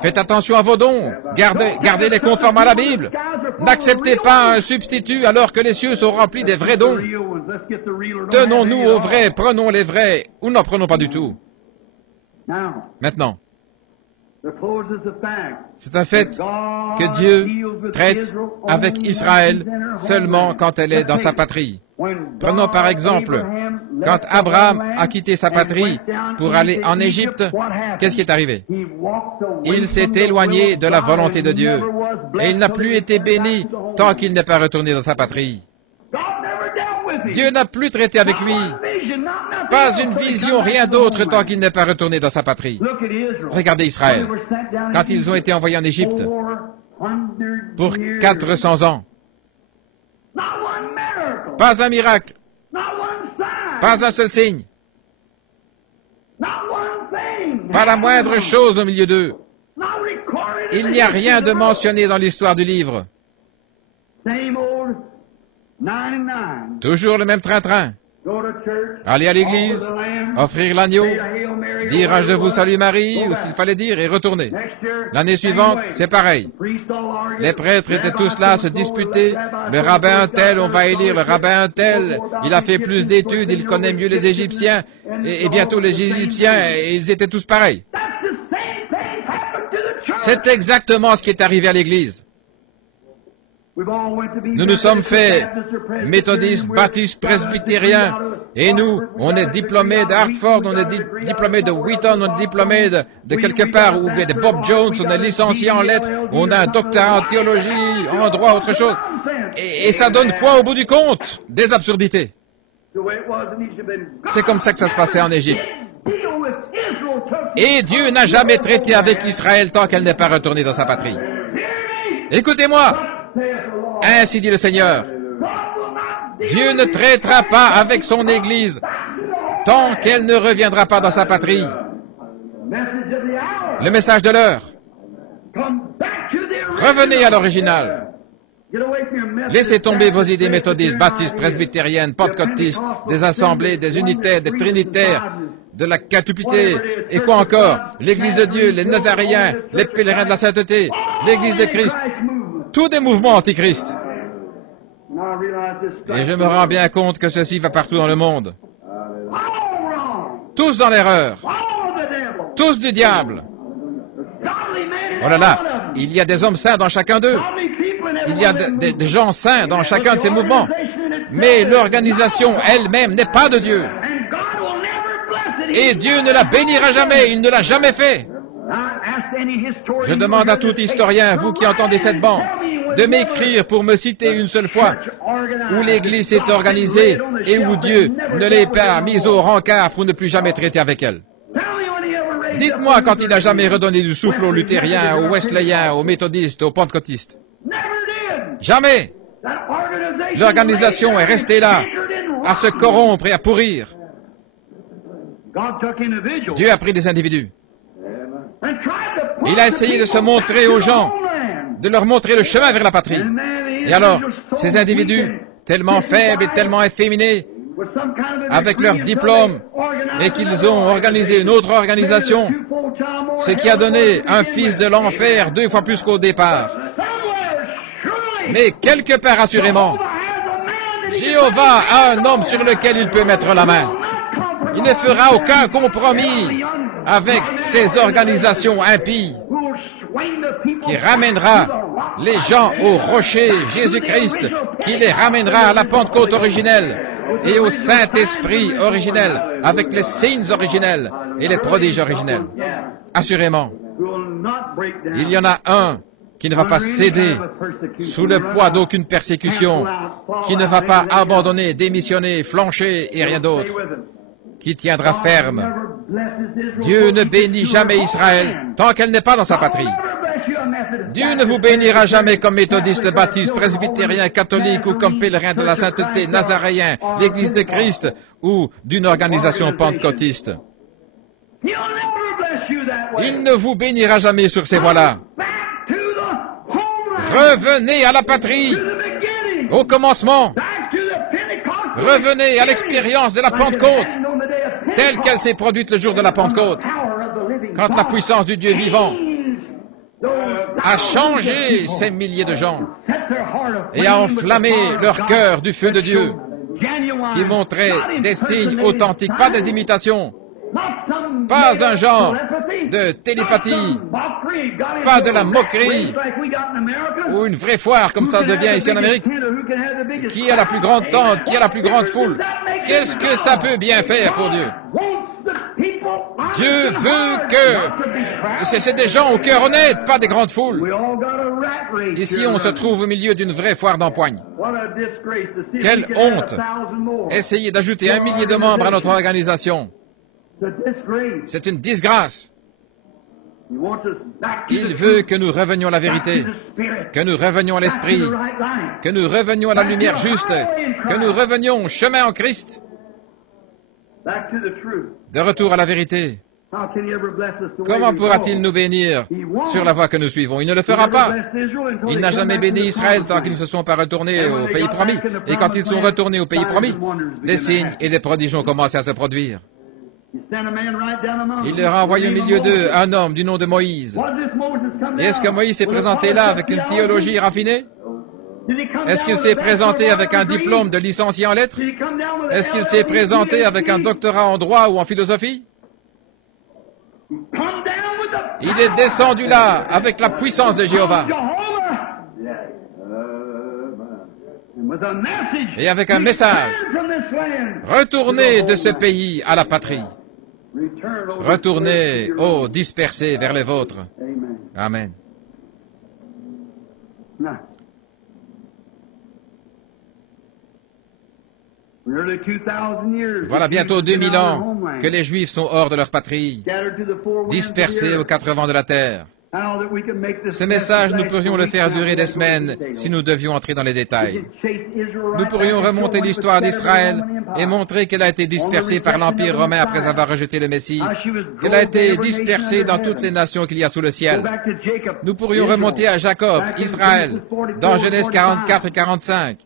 Faites attention à vos dons. Gardez-les conformes à la Bible. N'acceptez pas un substitut alors que les cieux sont remplis des vrais dons. Tenons-nous aux vrais, prenons les vrais, ou n'en prenons pas du tout. Maintenant, c'est un fait que Dieu traite avec Israël seulement quand elle est dans sa patrie. Prenons par exemple, quand Abraham a quitté sa patrie pour aller en Égypte, qu'est-ce qui est arrivé? Il s'est éloigné de la volonté de Dieu et il n'a plus été béni tant qu'il n'est pas retourné dans sa patrie. Dieu n'a plus traité avec lui. Pas une vision, rien d'autre tant qu'il n'est pas retourné dans sa patrie. Regardez Israël. Quand ils ont été envoyés en Égypte pour 400 ans. Pas un miracle. Pas un seul signe. Pas la moindre chose au milieu d'eux. Il n'y a rien de mentionné dans l'histoire du livre. Toujours le même train-train. Aller à l'église, offrir l'agneau, dire un « Je vous salue Marie » ou ce qu'il fallait dire et retourner. L'année suivante, c'est pareil. Les prêtres étaient tous là à se disputer. Le rabbin tel, on va élire le rabbin tel. Il a fait plus d'études, il connaît mieux les Égyptiens. Et bientôt les Égyptiens, ils étaient tous pareils. C'est exactement ce qui est arrivé à l'église. Nous nous sommes faits méthodistes, baptistes, presbytériens, et nous, on est diplômés d'Hartford, on est diplômés de Wheaton, on est diplômés de quelque part, ou bien de Bob Jones, on est licencié en lettres, on a un doctorat en théologie, en droit, autre chose. Et ça donne quoi au bout du compte? Des absurdités. C'est comme ça que ça se passait en Égypte. Et Dieu n'a jamais traité avec Israël tant qu'elle n'est pas retournée dans sa patrie. Écoutez-moi! Ainsi dit le Seigneur. Dieu ne traitera pas avec son Église tant qu'elle ne reviendra pas dans sa patrie. Le message de l'heure. Revenez à l'original. Laissez tomber vos idées méthodistes, baptistes, presbytériennes, pentecôtistes, des assemblées, des unitaires, des trinitaires, de la quintupité, et quoi encore? L'Église de Dieu, les Nazaréens, les pèlerins de la sainteté, l'Église de Christ. Tous des mouvements antichrist. Et je me rends bien compte que ceci va partout dans le monde. Tous dans l'erreur. Tous du diable. Oh là là, il y a des hommes saints dans chacun d'eux. Il y a des gens saints dans chacun de ces mouvements. Mais l'organisation elle-même n'est pas de Dieu. Et Dieu ne la bénira jamais, il ne l'a jamais fait. Je demande à tout historien, vous qui entendez cette bande, de m'écrire pour me citer une seule fois où l'Église s'est organisée et où Dieu ne l'ait pas mise au rencard pour ne plus jamais traiter avec elle. Dites-moi quand il n'a jamais redonné du souffle aux luthériens, aux wesleyens, aux méthodistes, aux pentecôtistes. Jamais. L'organisation est restée là, à se corrompre et à pourrir. Dieu a pris des individus. Il a essayé de se montrer aux gens, de leur montrer le chemin vers la patrie. Et alors, ces individus, tellement faibles et tellement efféminés, avec leur diplôme, et qu'ils ont organisé une autre organisation, ce qui a donné un fils de l'enfer 2 fois plus qu'au départ. Mais quelque part, assurément, Jéhovah a un homme sur lequel il peut mettre la main. Il ne fera aucun compromis avec ces organisations impies qui ramènera les gens au rocher Jésus-Christ, qui les ramènera à la Pentecôte originelle et au Saint-Esprit originel, avec les signes originels et les prodiges originels. Assurément, il y en a un qui ne va pas céder sous le poids d'aucune persécution, qui ne va pas abandonner, démissionner, flancher et rien d'autre, qui tiendra ferme. Dieu ne bénit jamais Israël tant qu'elle n'est pas dans sa patrie. Dieu ne vous bénira jamais comme méthodiste, baptiste, presbytérien, catholique ou comme pèlerin de la sainteté, nazaréen, l'Église de Christ ou d'une organisation pentecôtiste. Il ne vous bénira jamais sur ces voies-là. Revenez à la patrie, au commencement. Revenez à l'expérience de la Pentecôte, telle qu'elle s'est produite le jour de la Pentecôte, quand la puissance du Dieu vivant a changé ces milliers de gens et a enflammé leur cœur du feu de Dieu, qui montrait des signes authentiques, pas des imitations, pas un genre de télépathie, pas de la moquerie, ou une vraie foire comme ça devient ici en Amérique. Qui a la plus grande tente, qui a la plus grande foule? Qu'est-ce que ça peut bien faire pour Dieu? Dieu veut que... C'est des gens au cœur honnête, pas des grandes foules. Ici, on se trouve au milieu d'une vraie foire d'empoigne. Quelle honte! Essayez d'ajouter 1 millier de membres à notre organisation. C'est une disgrâce. Il veut que nous revenions à la vérité, que nous revenions à l'esprit, que nous revenions à la lumière juste, que nous revenions au chemin en Christ. De retour à la vérité. Comment pourra-t-il nous bénir sur la voie que nous suivons? Il ne le fera pas. Il n'a jamais béni Israël tant qu'ils ne se sont pas retournés au pays promis. Et quand ils sont retournés au pays promis, des signes et des prodiges ont commencé à se produire. Il leur a envoyé au milieu d'eux un homme du nom de Moïse. Et est-ce que Moïse s'est présenté là avec une théologie raffinée? Est-ce qu'il s'est présenté avec un diplôme de licencié en lettres? Est-ce qu'il s'est présenté avec un doctorat en droit ou en philosophie? Il est descendu là avec la puissance de Jéhovah et avec un message. Retournez de ce pays à la patrie. Retournez, ô dispersés, vers les vôtres. Amen. Voilà bientôt 2000 ans que les Juifs sont hors de leur patrie, dispersés aux 4 vents de la terre. Ce message, nous pourrions le faire durer des semaines si nous devions entrer dans les détails. Nous pourrions remonter l'histoire d'Israël et montrer qu'elle a été dispersée par l'Empire romain après avoir rejeté le Messie, qu'elle a été dispersée dans toutes les nations qu'il y a sous le ciel. Nous pourrions remonter à Jacob, Israël, dans Genèse 44 et 45,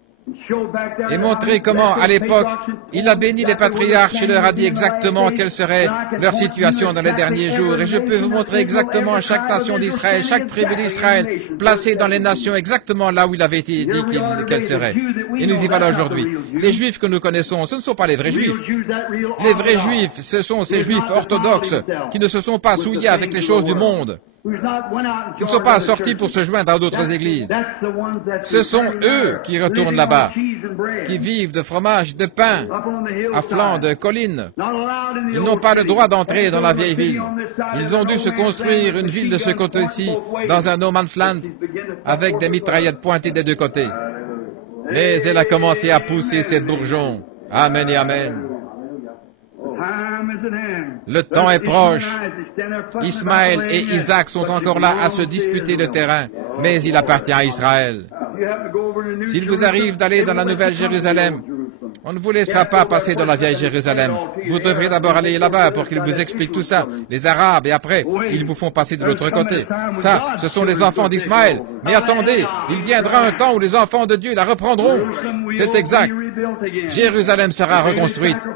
et montrer comment, à l'époque, il a béni les patriarches et leur a dit exactement quelle serait leur situation dans les derniers jours. Et je peux vous montrer exactement chaque nation d'Israël, chaque tribu d'Israël, placée dans les nations exactement là où il avait été dit qu'elle serait. Et nous y voilà aujourd'hui. Les Juifs que nous connaissons, ce ne sont pas les vrais Juifs. Les vrais Juifs, ce sont ces Juifs orthodoxes qui ne se sont pas souillés avec les choses du monde, qui ne sont pas sortis pour se joindre à d'autres églises. Ce sont eux qui retournent là-bas, qui vivent de fromage, de pain, à flanc de collines. Ils n'ont pas le droit d'entrer dans la vieille ville. Ils ont dû se construire une ville de ce côté-ci, dans un no man's land, avec des mitraillettes pointées des deux côtés. Mais elle a commencé à pousser ses bourgeons. Amen et amen. Le temps est proche. Ismaël et Isaac sont encore là à se disputer le terrain, mais il appartient à Israël. S'il vous arrive d'aller dans la Nouvelle Jérusalem, on ne vous laissera pas passer dans la vieille Jérusalem. Vous devrez d'abord aller là-bas pour qu'ils vous expliquent tout ça, les Arabes, et après, ils vous font passer de l'autre côté. Ça, ce sont les enfants d'Ismaël. Mais attendez, il viendra un temps où les enfants de Dieu la reprendront. C'est exact. Jérusalem sera reconstruite.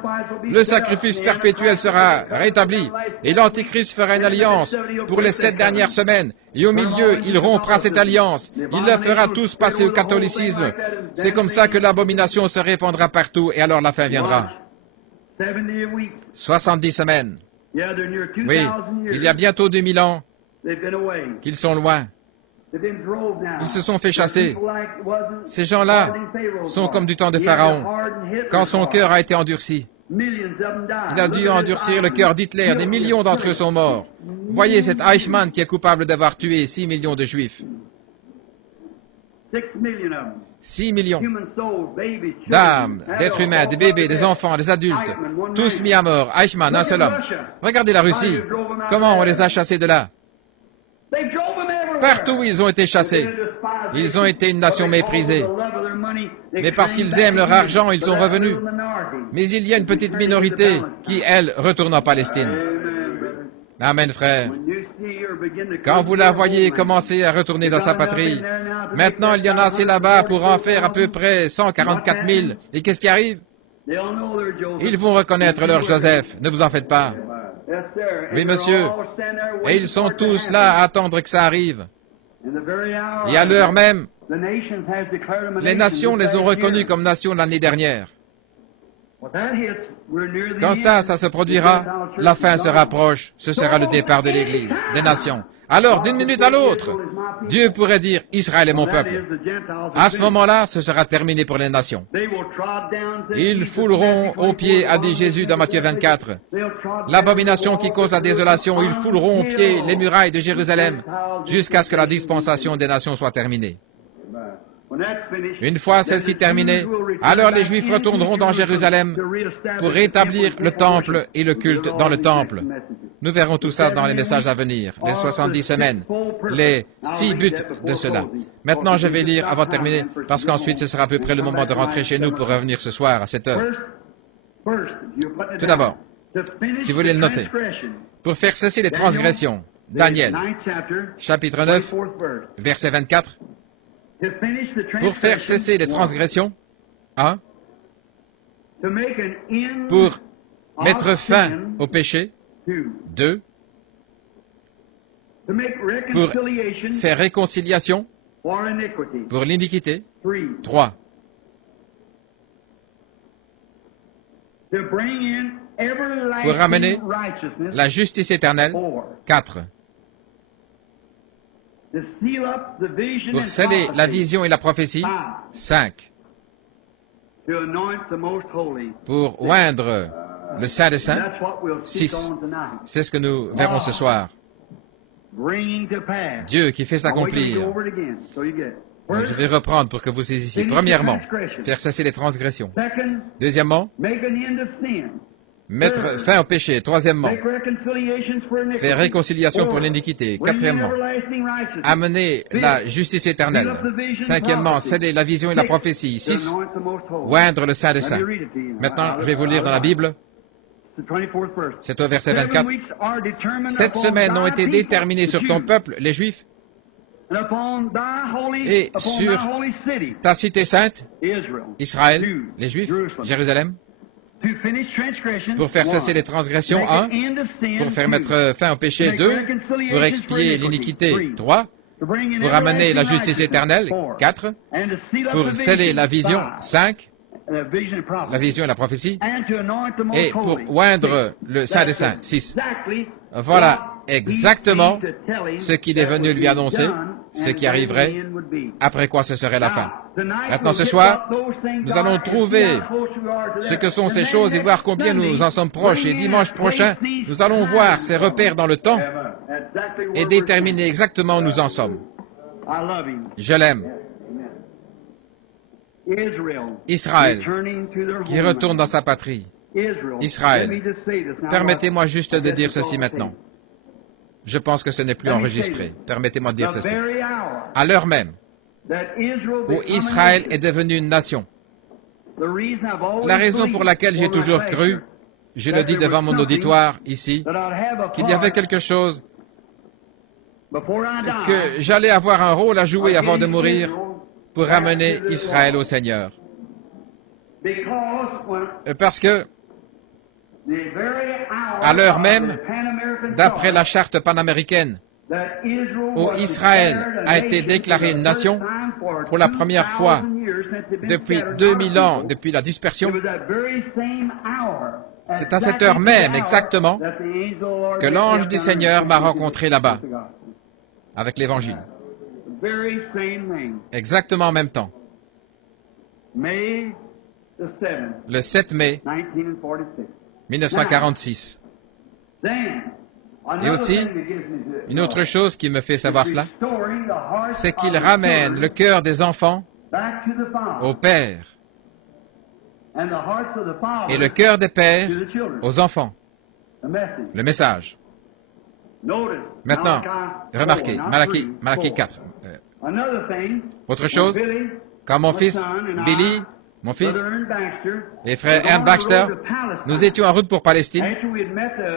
Le sacrifice perpétuel sera rétabli. Et l'Antichrist fera une alliance pour les 7 dernières semaines. Et au milieu, il rompra cette alliance. Il les fera tous passer au catholicisme. C'est comme ça que l'abomination se répandra partout et alors la fin viendra. 70 semaines. Oui, il y a bientôt 2000 ans qu'ils sont loin. Ils se sont fait chasser. Ces gens-là sont comme du temps de Pharaon, quand son cœur a été endurci. Il a dû endurcir le cœur d'Hitler. Des millions d'entre eux sont morts. Voyez cet Eichmann qui est coupable d'avoir tué 6 millions de Juifs. 6 millions d'âmes, d'êtres humains, des bébés, des enfants, des adultes, tous mis à mort. Eichmann, un seul homme. Regardez la Russie. Comment on les a chassés de là? Partout où ils ont été chassés. Ils ont été une nation méprisée. Mais parce qu'ils aiment leur argent, ils sont revenus. Mais il y a une petite minorité qui, elle, retourne en Palestine. Amen, frère. Quand vous la voyez commencer à retourner dans sa patrie, maintenant il y en a assez là-bas pour en faire à peu près 144 000. Et qu'est-ce qui arrive? Ils vont reconnaître leur Joseph. Ne vous en faites pas. Oui, monsieur. Et ils sont tous là à attendre que ça arrive. Et à l'heure même, les nations les ont reconnus comme nations l'année dernière. Quand ça se produira, la fin se rapproche. Ce sera le départ de l'Église, des nations. Alors, d'une minute à l'autre, Dieu pourrait dire, Israël est mon peuple. À ce moment-là, ce sera terminé pour les nations. Ils fouleront aux pieds, a dit Jésus dans Matthieu 24. L'abomination qui cause la désolation, ils fouleront aux pieds les murailles de Jérusalem jusqu'à ce que la dispensation des nations soit terminée. Une fois celle-ci terminée, alors les Juifs retourneront dans Jérusalem pour rétablir le temple et le culte dans le temple. Nous verrons tout ça dans les messages à venir, les 70 semaines, les 6 buts de cela. Maintenant, je vais lire avant de terminer, parce qu'ensuite ce sera à peu près le moment de rentrer chez nous pour revenir ce soir à 7 heures. Tout d'abord, si vous voulez le noter, pour faire cesser les transgressions, Daniel, chapitre 9, verset 24, pour faire cesser les transgressions, 1, pour mettre fin au péché, 2, pour faire réconciliation pour l'iniquité, 3, pour ramener la justice éternelle, 4, pour sceller la vision et la prophétie, 5, pour oindre le Saint des Saints, 6. C'est ce que nous verrons ce soir. Dieu qui fait s'accomplir. Je vais reprendre pour que vous saisissiez. Premièrement, faire cesser les transgressions. Deuxièmement, mettre fin au péché. Troisièmement, faire réconciliation pour l'iniquité. Quatrièmement, amener la justice éternelle. Cinquièmement, sceller la vision et la prophétie. 6, oindre le Saint des Saints. Maintenant, je vais vous lire dans la Bible. C'est au verset 24. 7 semaines ont été déterminées sur ton peuple, les Juifs, et sur ta cité sainte, Israël, les Juifs, Jérusalem, pour faire cesser les transgressions, 1, pour faire mettre fin au péché, 2, pour expier l'iniquité, 3, pour amener la justice éternelle, 4, pour sceller la vision, 5, la vision et la prophétie, et pour oindre le Saint des Saints, 6. Voilà exactement ce qu'il est venu lui annoncer, ce qui arriverait, après quoi ce serait la fin. Maintenant, ce soir, nous allons trouver ce que sont ces choses et voir combien nous en sommes proches. Et dimanche prochain, nous allons voir ces repères dans le temps et déterminer exactement où nous en sommes. Je l'aime. Israël, qui retourne dans sa patrie. Israël. Permettez-moi juste de dire ceci maintenant. Je pense que ce n'est plus enregistré. Permettez-moi de dire ceci. À l'heure même où Israël est devenu une nation, la raison pour laquelle j'ai toujours cru, je le dis devant mon auditoire ici, qu'il y avait quelque chose que j'allais avoir un rôle à jouer avant de mourir pour ramener Israël au Seigneur. Parce que, à l'heure même, d'après la charte panaméricaine, où Israël a été déclaré une nation pour la première fois depuis 2000 ans, depuis la dispersion, c'est à cette heure même exactement que l'ange du Seigneur m'a rencontré là-bas, avec l'Évangile. Exactement en même temps. Le 7 mai 1946. Et aussi, une autre chose qui me fait savoir cela, c'est qu'il ramène le cœur des enfants au Père et le cœur des pères aux enfants. Le message. Maintenant, remarquez, Malachie 4. Autre chose, quand mon fils Billy, mon fils, et frère Ern Baxter, nous étions en route pour Palestine,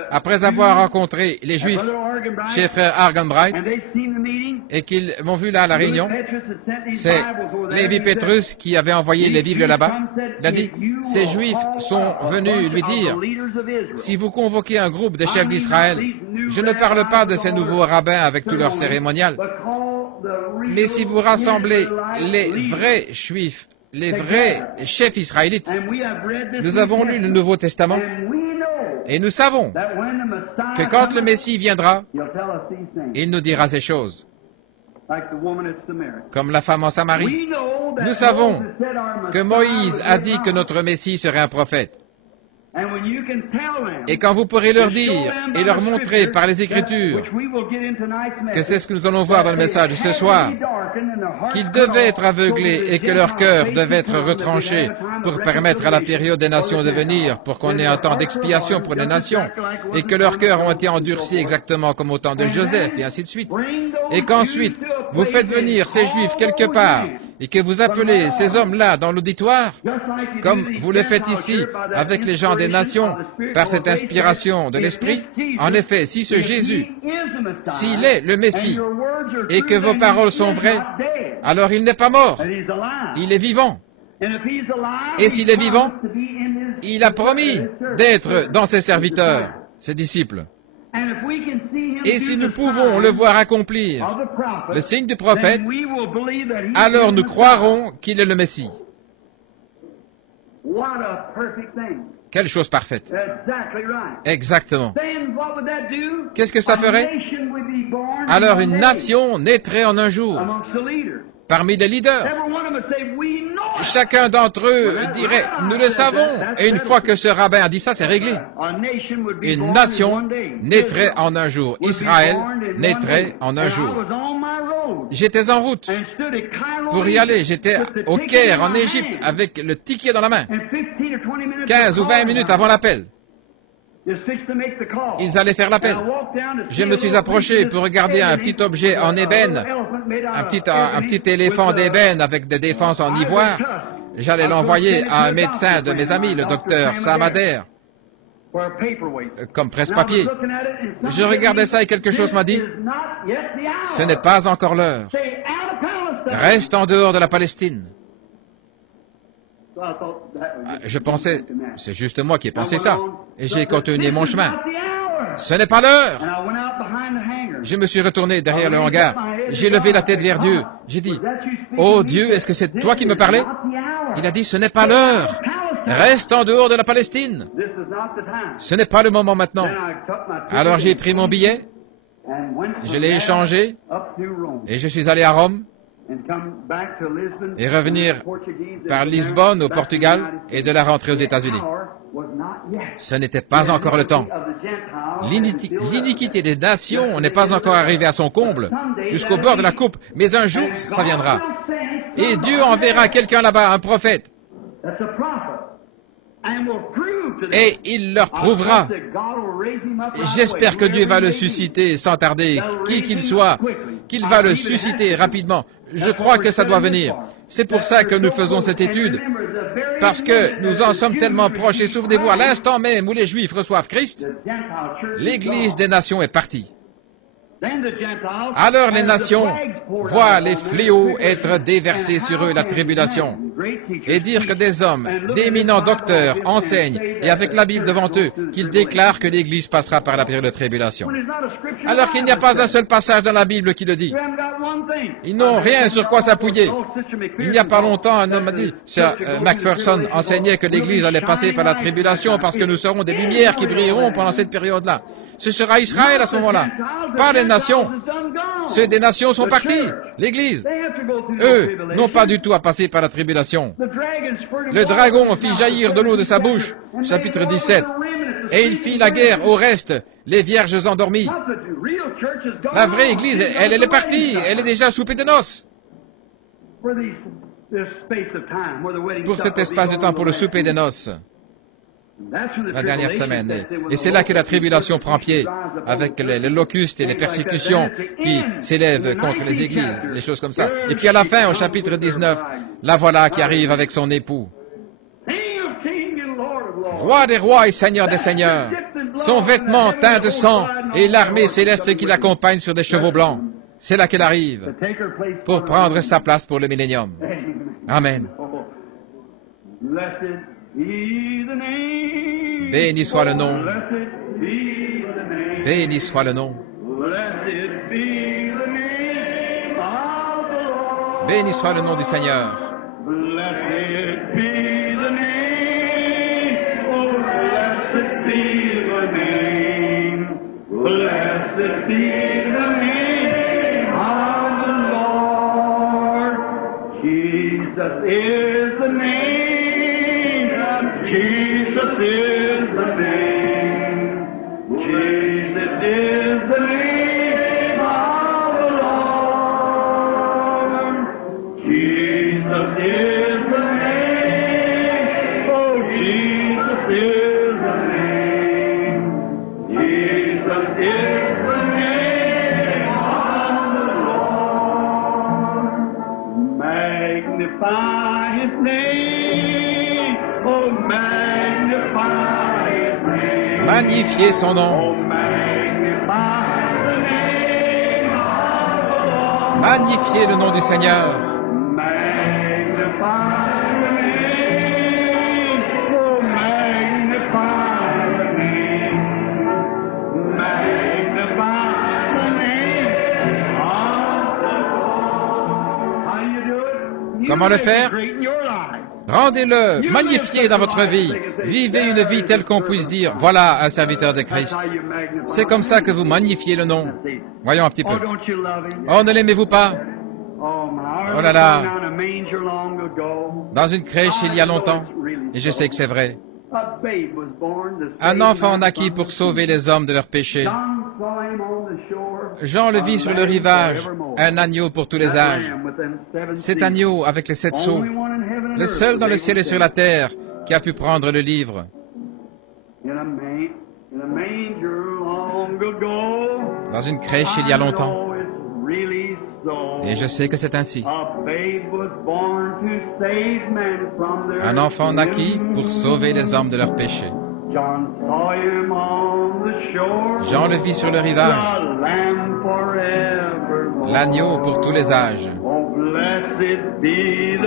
après avoir rencontré les Juifs chez frère Argenbright, et qu'ils m'ont vu là à la réunion, c'est Lévi Petrus qui avait envoyé les Bibles là-bas. Il a dit, ces Juifs sont venus lui dire, si vous convoquez un groupe des chefs d'Israël, je ne parle pas de ces nouveaux rabbins avec tout leur cérémonial, mais si vous rassemblez les vrais Juifs, les vrais chefs israélites, nous avons lu le Nouveau Testament et nous savons que quand le Messie viendra, il nous dira ces choses. Comme la femme en Samarie, nous savons que Moïse a dit que notre Messie serait un prophète. Et quand vous pourrez leur dire et leur montrer par les Écritures que c'est ce que nous allons voir dans le message ce soir, qu'ils devaient être aveuglés et que leur cœur devait être retranché pour permettre à la période des nations de venir, pour qu'on ait un temps d'expiation pour les nations, et que leurs cœurs ont été endurcis exactement comme au temps de Joseph, et ainsi de suite. Et qu'ensuite, vous faites venir ces Juifs quelque part, et que vous appelez ces hommes-là dans l'auditoire, comme vous le faites ici avec les gens des nations, par cette inspiration de l'Esprit. En effet, si ce Jésus, s'il est le Messie, et que vos paroles sont vraies, alors il n'est pas mort, il est vivant. Et s'il est vivant, il a promis d'être dans ses serviteurs, ses disciples. Et si nous pouvons le voir accomplir le signe du prophète, alors nous croirons qu'il est le Messie. Quelle chose parfaite. Exactement. Qu'est-ce que ça ferait? Alors une nation naîtrait en un jour parmi les leaders. Chacun d'entre eux dirait, nous le savons. Et une fois que ce rabbin a dit ça, c'est réglé. Une nation naîtrait en un jour. Israël naîtrait en un jour. J'étais en route pour y aller. J'étais au Caire, en Égypte, avec le ticket dans la main. 15 ou 20 minutes avant l'appel. Ils allaient faire l'appel. Je me suis approché pour regarder un petit objet en ébène, un petit éléphant d'ébène avec des défenses en ivoire. J'allais l'envoyer à un médecin de mes amis, le docteur Samader, comme presse-papier. Je regardais ça et quelque chose m'a dit, ce n'est pas encore l'heure. Reste en dehors de la Palestine. Je pensais, c'est juste moi qui ai pensé ça. Et j'ai continué mon chemin. Ce n'est pas l'heure. Je me suis retourné derrière le hangar. J'ai levé la tête vers Dieu. J'ai dit, oh Dieu, est-ce que c'est toi qui me parlais? Il a dit, ce n'est pas l'heure. Reste en dehors de la Palestine. Ce n'est pas le moment maintenant. Alors j'ai pris mon billet Je l'ai échangé et je suis allé à Rome et revenir par Lisbonne au Portugal et de la rentrée aux États-Unis. Ce n'était pas encore le temps. L'iniquité des nations n'est pas encore arrivée à son comble, jusqu'au bord de la coupe, mais un jour, ça viendra. Et Dieu enverra quelqu'un là-bas, un prophète. Et il leur prouvera. J'espère que Dieu va le susciter sans tarder, qui qu'il soit, qu'il va le susciter rapidement. Je crois que ça doit venir. C'est pour ça que nous faisons cette étude, parce que nous en sommes tellement proches. Et souvenez-vous, à l'instant même où les Juifs reçoivent Christ, l'Église des nations est partie. Alors les nations voient les fléaux être déversés sur eux, la tribulation, et dire que des hommes, d'éminents docteurs, enseignent, et avec la Bible devant eux, qu'ils déclarent que l'Église passera par la période de tribulation. Alors qu'il n'y a pas un seul passage dans la Bible qui le dit. Ils n'ont rien sur quoi s'appuyer. Il n'y a pas longtemps, un homme m'a dit, Macpherson enseignait que l'Église allait passer par la tribulation parce que nous serons des lumières qui brilleront pendant cette période-là. Ce sera Israël à ce moment-là, pas les nations. Ceux des nations sont partis, l'Église. Eux n'ont pas du tout à passer par la tribulation. Le dragon fit jaillir de l'eau de sa bouche, chapitre 17, et il fit la guerre au reste, les vierges endormies. La vraie Église, elle est partie, elle est déjà soupée de noces. Pour cet espace de temps, pour le souper des noces. La dernière semaine. Et c'est là que la tribulation prend pied, avec les locustes et les persécutions qui s'élèvent contre les églises, les choses comme ça. Et puis à la fin, au chapitre 19, la voilà qui arrive avec son époux. Roi des rois et seigneur des seigneurs, son vêtement teint de sang et l'armée céleste qui l'accompagne sur des chevaux blancs. C'est là qu'elle arrive pour prendre sa place pour le millénium. Amen. Béni soit le nom. Béni soit le nom. Béni soit le nom du Seigneur. Jesus is the name. Jesus is the name of the Lord. Jesus is the name. Oh, Jesus is the name. Jesus is the name of the Lord. Magnify His name. Oh, magnify His name. Magnifiez son nom. Oh, magnify the name of the Lord. Magnifiez le nom du Seigneur. Magnify the name. Oh, magnify the name. Magnify the name of the Lord. How do you do it? Comment le faire? Great in your life. Rendez-le, magnifiez dans votre vie. Vivez une vie telle qu'on puisse dire, voilà un serviteur de Christ. C'est comme ça que vous magnifiez le nom. Voyons un petit peu. Oh, ne l'aimez-vous pas? Oh là là. Dans une crèche il y a longtemps, et je sais que c'est vrai, un enfant naquit pour sauver les hommes de leurs péchés. Jean le vit sur le rivage, un agneau pour tous les âges. Cet agneau avec les 7 sceaux, le seul dans le ciel et sur la terre qui a pu prendre le livre. Dans une crèche il y a longtemps. Et je sais que c'est ainsi. Un enfant naquit pour sauver les hommes de leurs péchés. Jean le vit sur le rivage. L'agneau pour tous les âges. Blessed be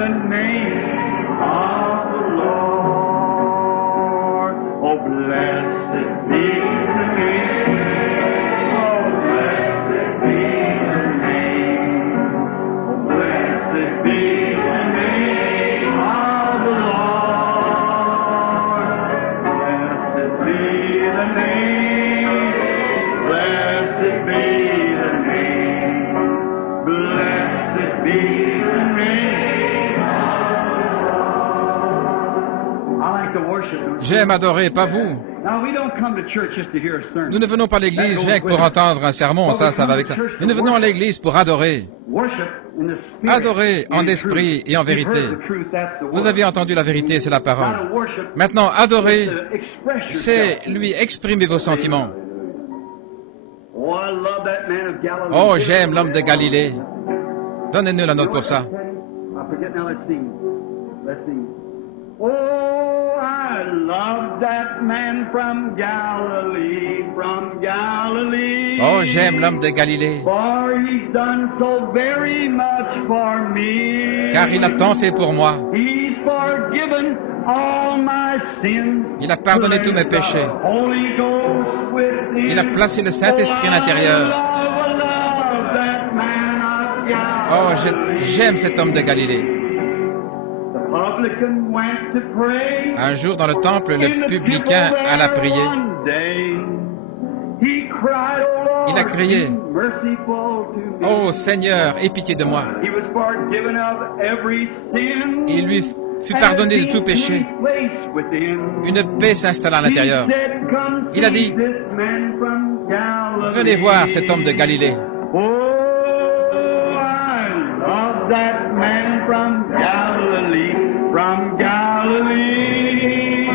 J'aime adorer, pas vous. Nous ne venons pas à l'église rien que pour entendre un sermon, ça va avec ça. Mais nous venons à l'église pour adorer. Adorer en esprit et en vérité. Vous avez entendu la vérité, c'est la parole. Maintenant, adorer, c'est lui exprimer vos sentiments. Oh, j'aime l'homme de Galilée. Donnez-nous la note pour ça. Oh, j'aime l'homme de Galilée. Car il a tant fait pour moi. Il a pardonné tous mes péchés. Il a placé le Saint-Esprit à l'intérieur. Oh, j'aime cet homme de Galilée. Un jour dans le temple, le publicain alla prier. Il a crié, « Oh Seigneur, aie pitié de moi. » Il lui fut pardonné de tout péché. Une paix s'installa à l'intérieur. Il a dit, « Venez voir cet homme de Galilée. » That man from Galilee,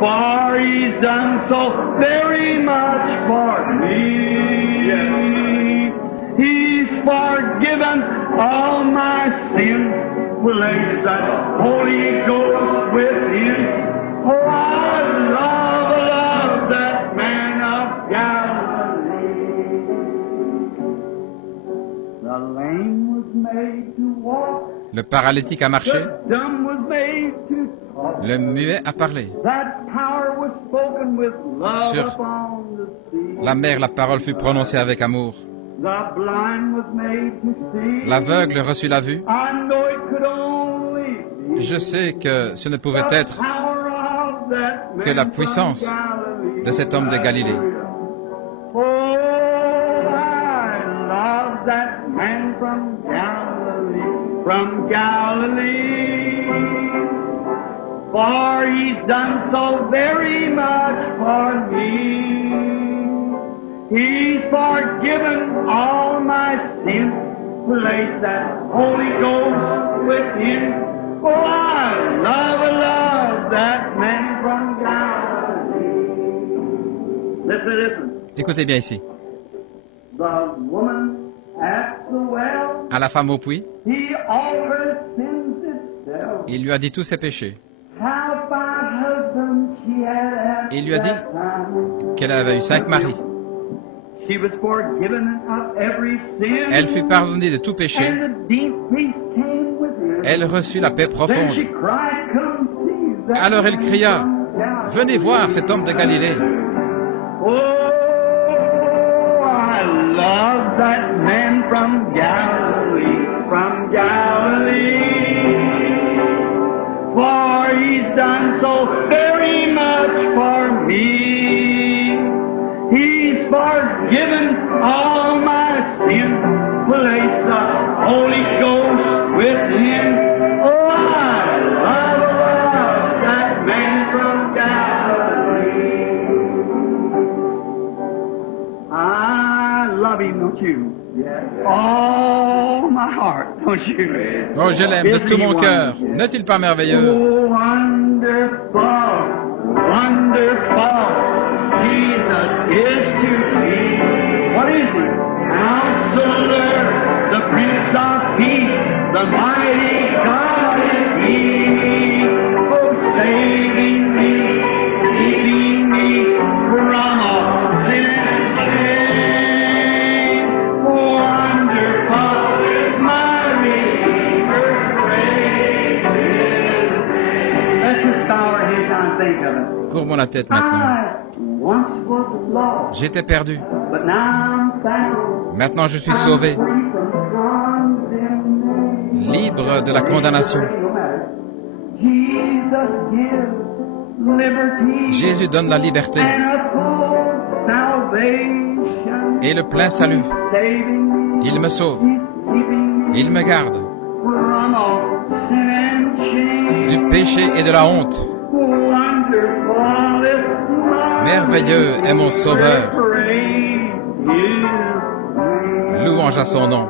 for he's done so very much for me. He's forgiven all my sins, place that Holy Ghost within. Oh, I love that man of Galilee. The lame Le paralytique a marché. Le muet a parlé. Sur la mer, la parole fut prononcée avec amour. L'aveugle reçut la vue. Je sais que ce ne pouvait être que la puissance de cet homme de Galilée. From Galilee, for he's done so very much for me. He's forgiven all my sins, place that Holy Ghost within. Oh, I love that man from Galilee. Listen. Écoutez bien ici. The woman à la femme au puits, il lui a dit tous ses péchés. Il lui a dit qu'elle avait eu 5 maris. Elle fut pardonnée de tout péché. Elle reçut la paix profonde. Alors elle cria, « Venez voir cet homme de Galilée. » Love that man from Galilee, for he's done so very much for me. He's forgiven all my sins, place the Holy Ghost within. Oh, I love that man from Galilee. I love him, don't you? Oh, my heart, don't you? Oh, je l'aime de tout mon cœur. N'est-il pas merveilleux? Oh, wonderful, wonderful, Jesus is to me. What is he? Counselor, the Prince of Peace, the mighty God is he. Oh, saving me, keeping me from all sin and shame. Oh, wonderful is my Redeemer, praise his name. Let's just bow our heads and think of it. Courbons la tête maintenant. J'étais perdu. Maintenant je suis sauvé. Libre de la condamnation. Jésus donne la liberté et le plein salut. Il me sauve. Il me garde du péché et de la honte. Merveilleux est mon Sauveur. Louange à son nom.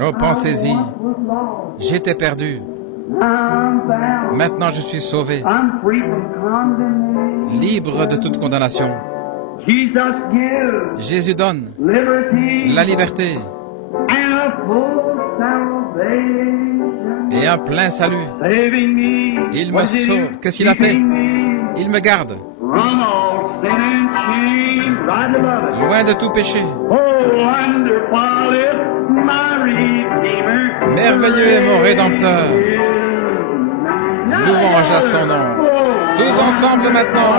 Oh, pensez-y. J'étais perdu. Maintenant je suis sauvé, libre de toute condamnation. Jésus donne la liberté et un plein salut. Il me sauve. Qu'est-ce qu'il a fait? Il me garde loin de tout péché. Merveilleux est mon Rédempteur. Louange à son nom. Tous ensemble maintenant.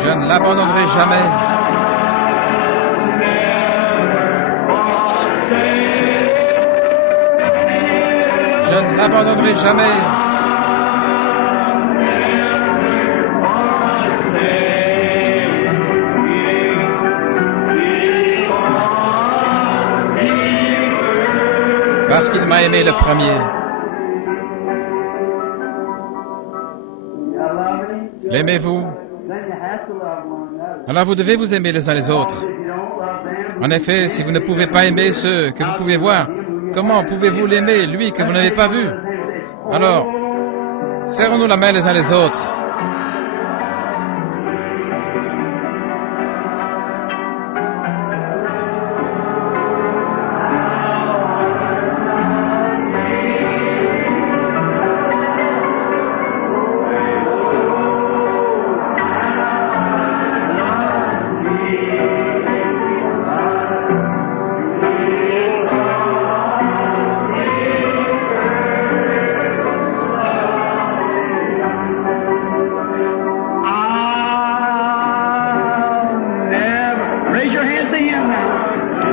Je ne l'abandonnerai jamais. Je ne l'abandonnerai jamais. Parce qu'il m'a aimé le premier. L'aimez-vous? Alors vous devez vous aimer les uns les autres. En effet, si vous ne pouvez pas aimer ceux que vous pouvez voir, comment pouvez-vous l'aimer, lui que vous n'avez pas vu? Alors, serrons-nous la main les uns les autres.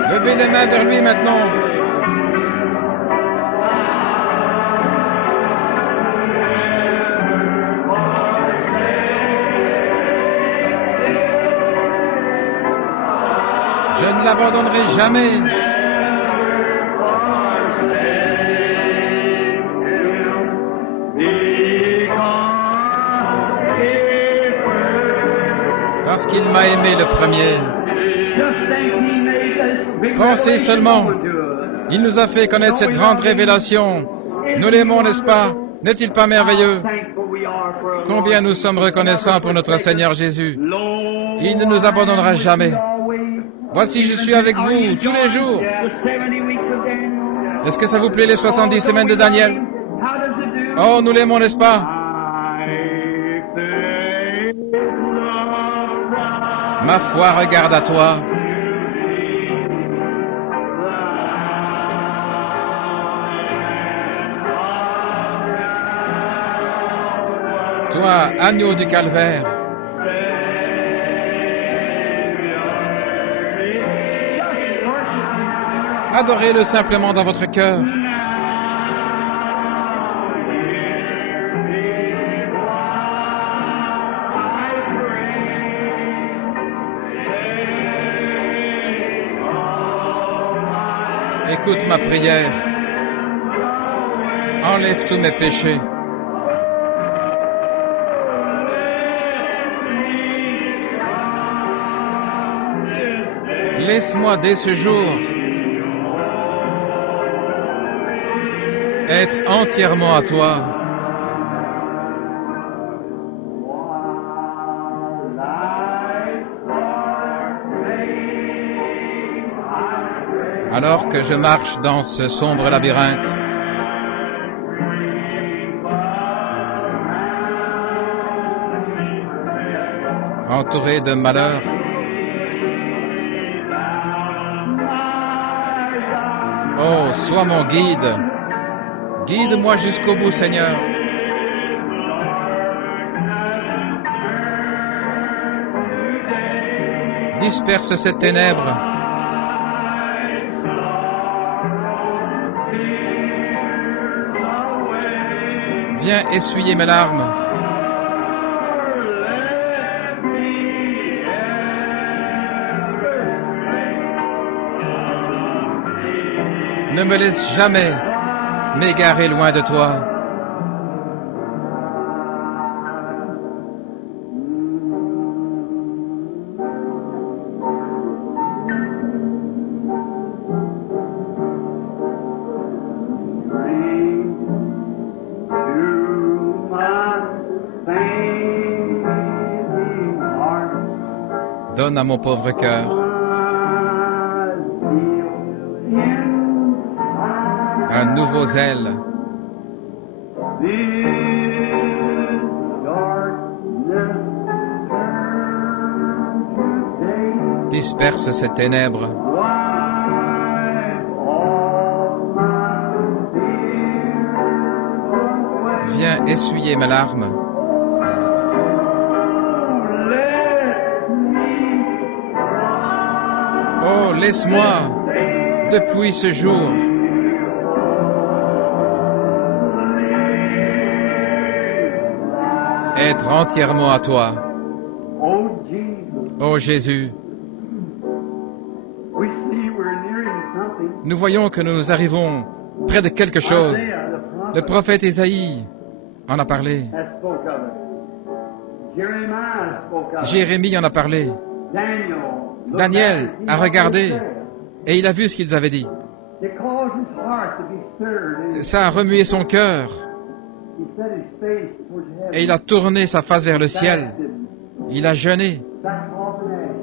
Levez les mains vers lui maintenant. Je ne l'abandonnerai jamais. Parce qu'il m'a aimé le premier. Pensez seulement, il nous a fait connaître cette grande révélation. Nous l'aimons, n'est-ce pas? N'est-il pas merveilleux? Combien nous sommes reconnaissants pour notre Seigneur Jésus. Il ne nous abandonnera jamais. Voici, je suis avec vous tous les jours. Est-ce que ça vous plaît les 70 semaines de Daniel? Oh, nous l'aimons, n'est-ce pas? Ma foi regarde à toi. Toi, agneau du calvaire, adorez-le simplement dans votre cœur. Écoute ma prière. Enlève tous mes péchés. Laisse-moi dès ce jour être entièrement à toi. Alors que je marche dans ce sombre labyrinthe, entouré de malheurs, oh, sois mon guide. Guide-moi jusqu'au bout, Seigneur. Disperse ces ténèbres. Viens essuyer mes larmes. Ne me laisse jamais m'égarer loin de toi. Donne à mon pauvre cœur un nouveau zèle. Disperse ces ténèbres. Viens essuyer mes larmes. Oh, laisse-moi, depuis ce jour, être entièrement à toi. Oh Jésus, nous voyons que nous arrivons près de quelque chose. Le prophète Isaïe en a parlé. Jérémie en a parlé. Daniel a regardé et il a vu ce qu'ils avaient dit. Ça a remué son cœur et il a tourné sa face vers le ciel. Il a jeûné.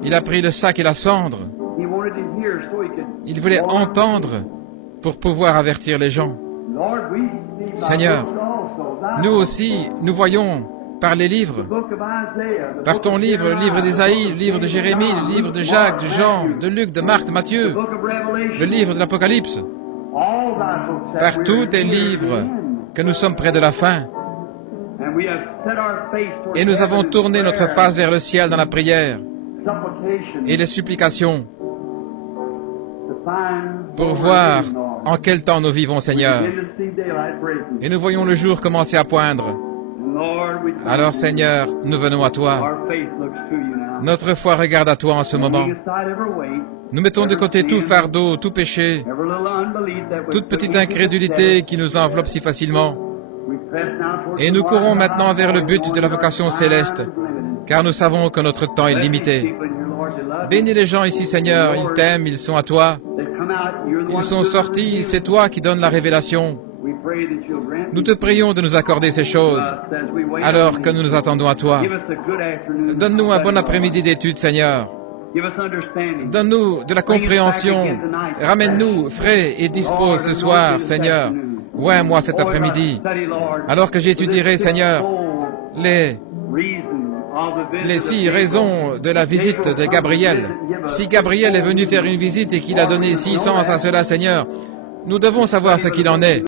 Il a pris le sac et la cendre. Il voulait entendre pour pouvoir avertir les gens. Seigneur, nous aussi, nous voyons par les livres, par ton livre, le livre d'Isaïe, le livre de Jérémie, le livre de Jacques, de Jean, de Luc, de Marc, de Matthieu, le livre de l'Apocalypse, par tous tes livres que nous sommes près de la fin. Et nous avons tourné notre face vers le ciel dans la prière et les supplications pour voir en quel temps nous vivons, Seigneur. Et nous voyons le jour commencer à poindre. Alors, Seigneur, nous venons à toi. Notre foi regarde à toi en ce moment. Nous mettons de côté tout fardeau, tout péché, toute petite incrédulité qui nous enveloppe si facilement. Et nous courons maintenant vers le but de la vocation céleste, car nous savons que notre temps est limité. Bénis les gens ici, Seigneur, ils t'aiment, ils sont à toi. Ils sont sortis, c'est toi qui donnes la révélation. Nous te prions de nous accorder ces choses, alors que nous nous attendons à toi. Donne-nous un bon après-midi d'études, Seigneur. Donne-nous de la compréhension. Ramène-nous frais et dispos ce soir, Seigneur. Ouais, moi cet après-midi. Alors que j'étudierai, Seigneur, les 6 raisons de la visite de Gabriel. Si Gabriel est venu faire une visite et qu'il a donné 6 sens à cela, Seigneur, nous devons savoir ce qu'il en est.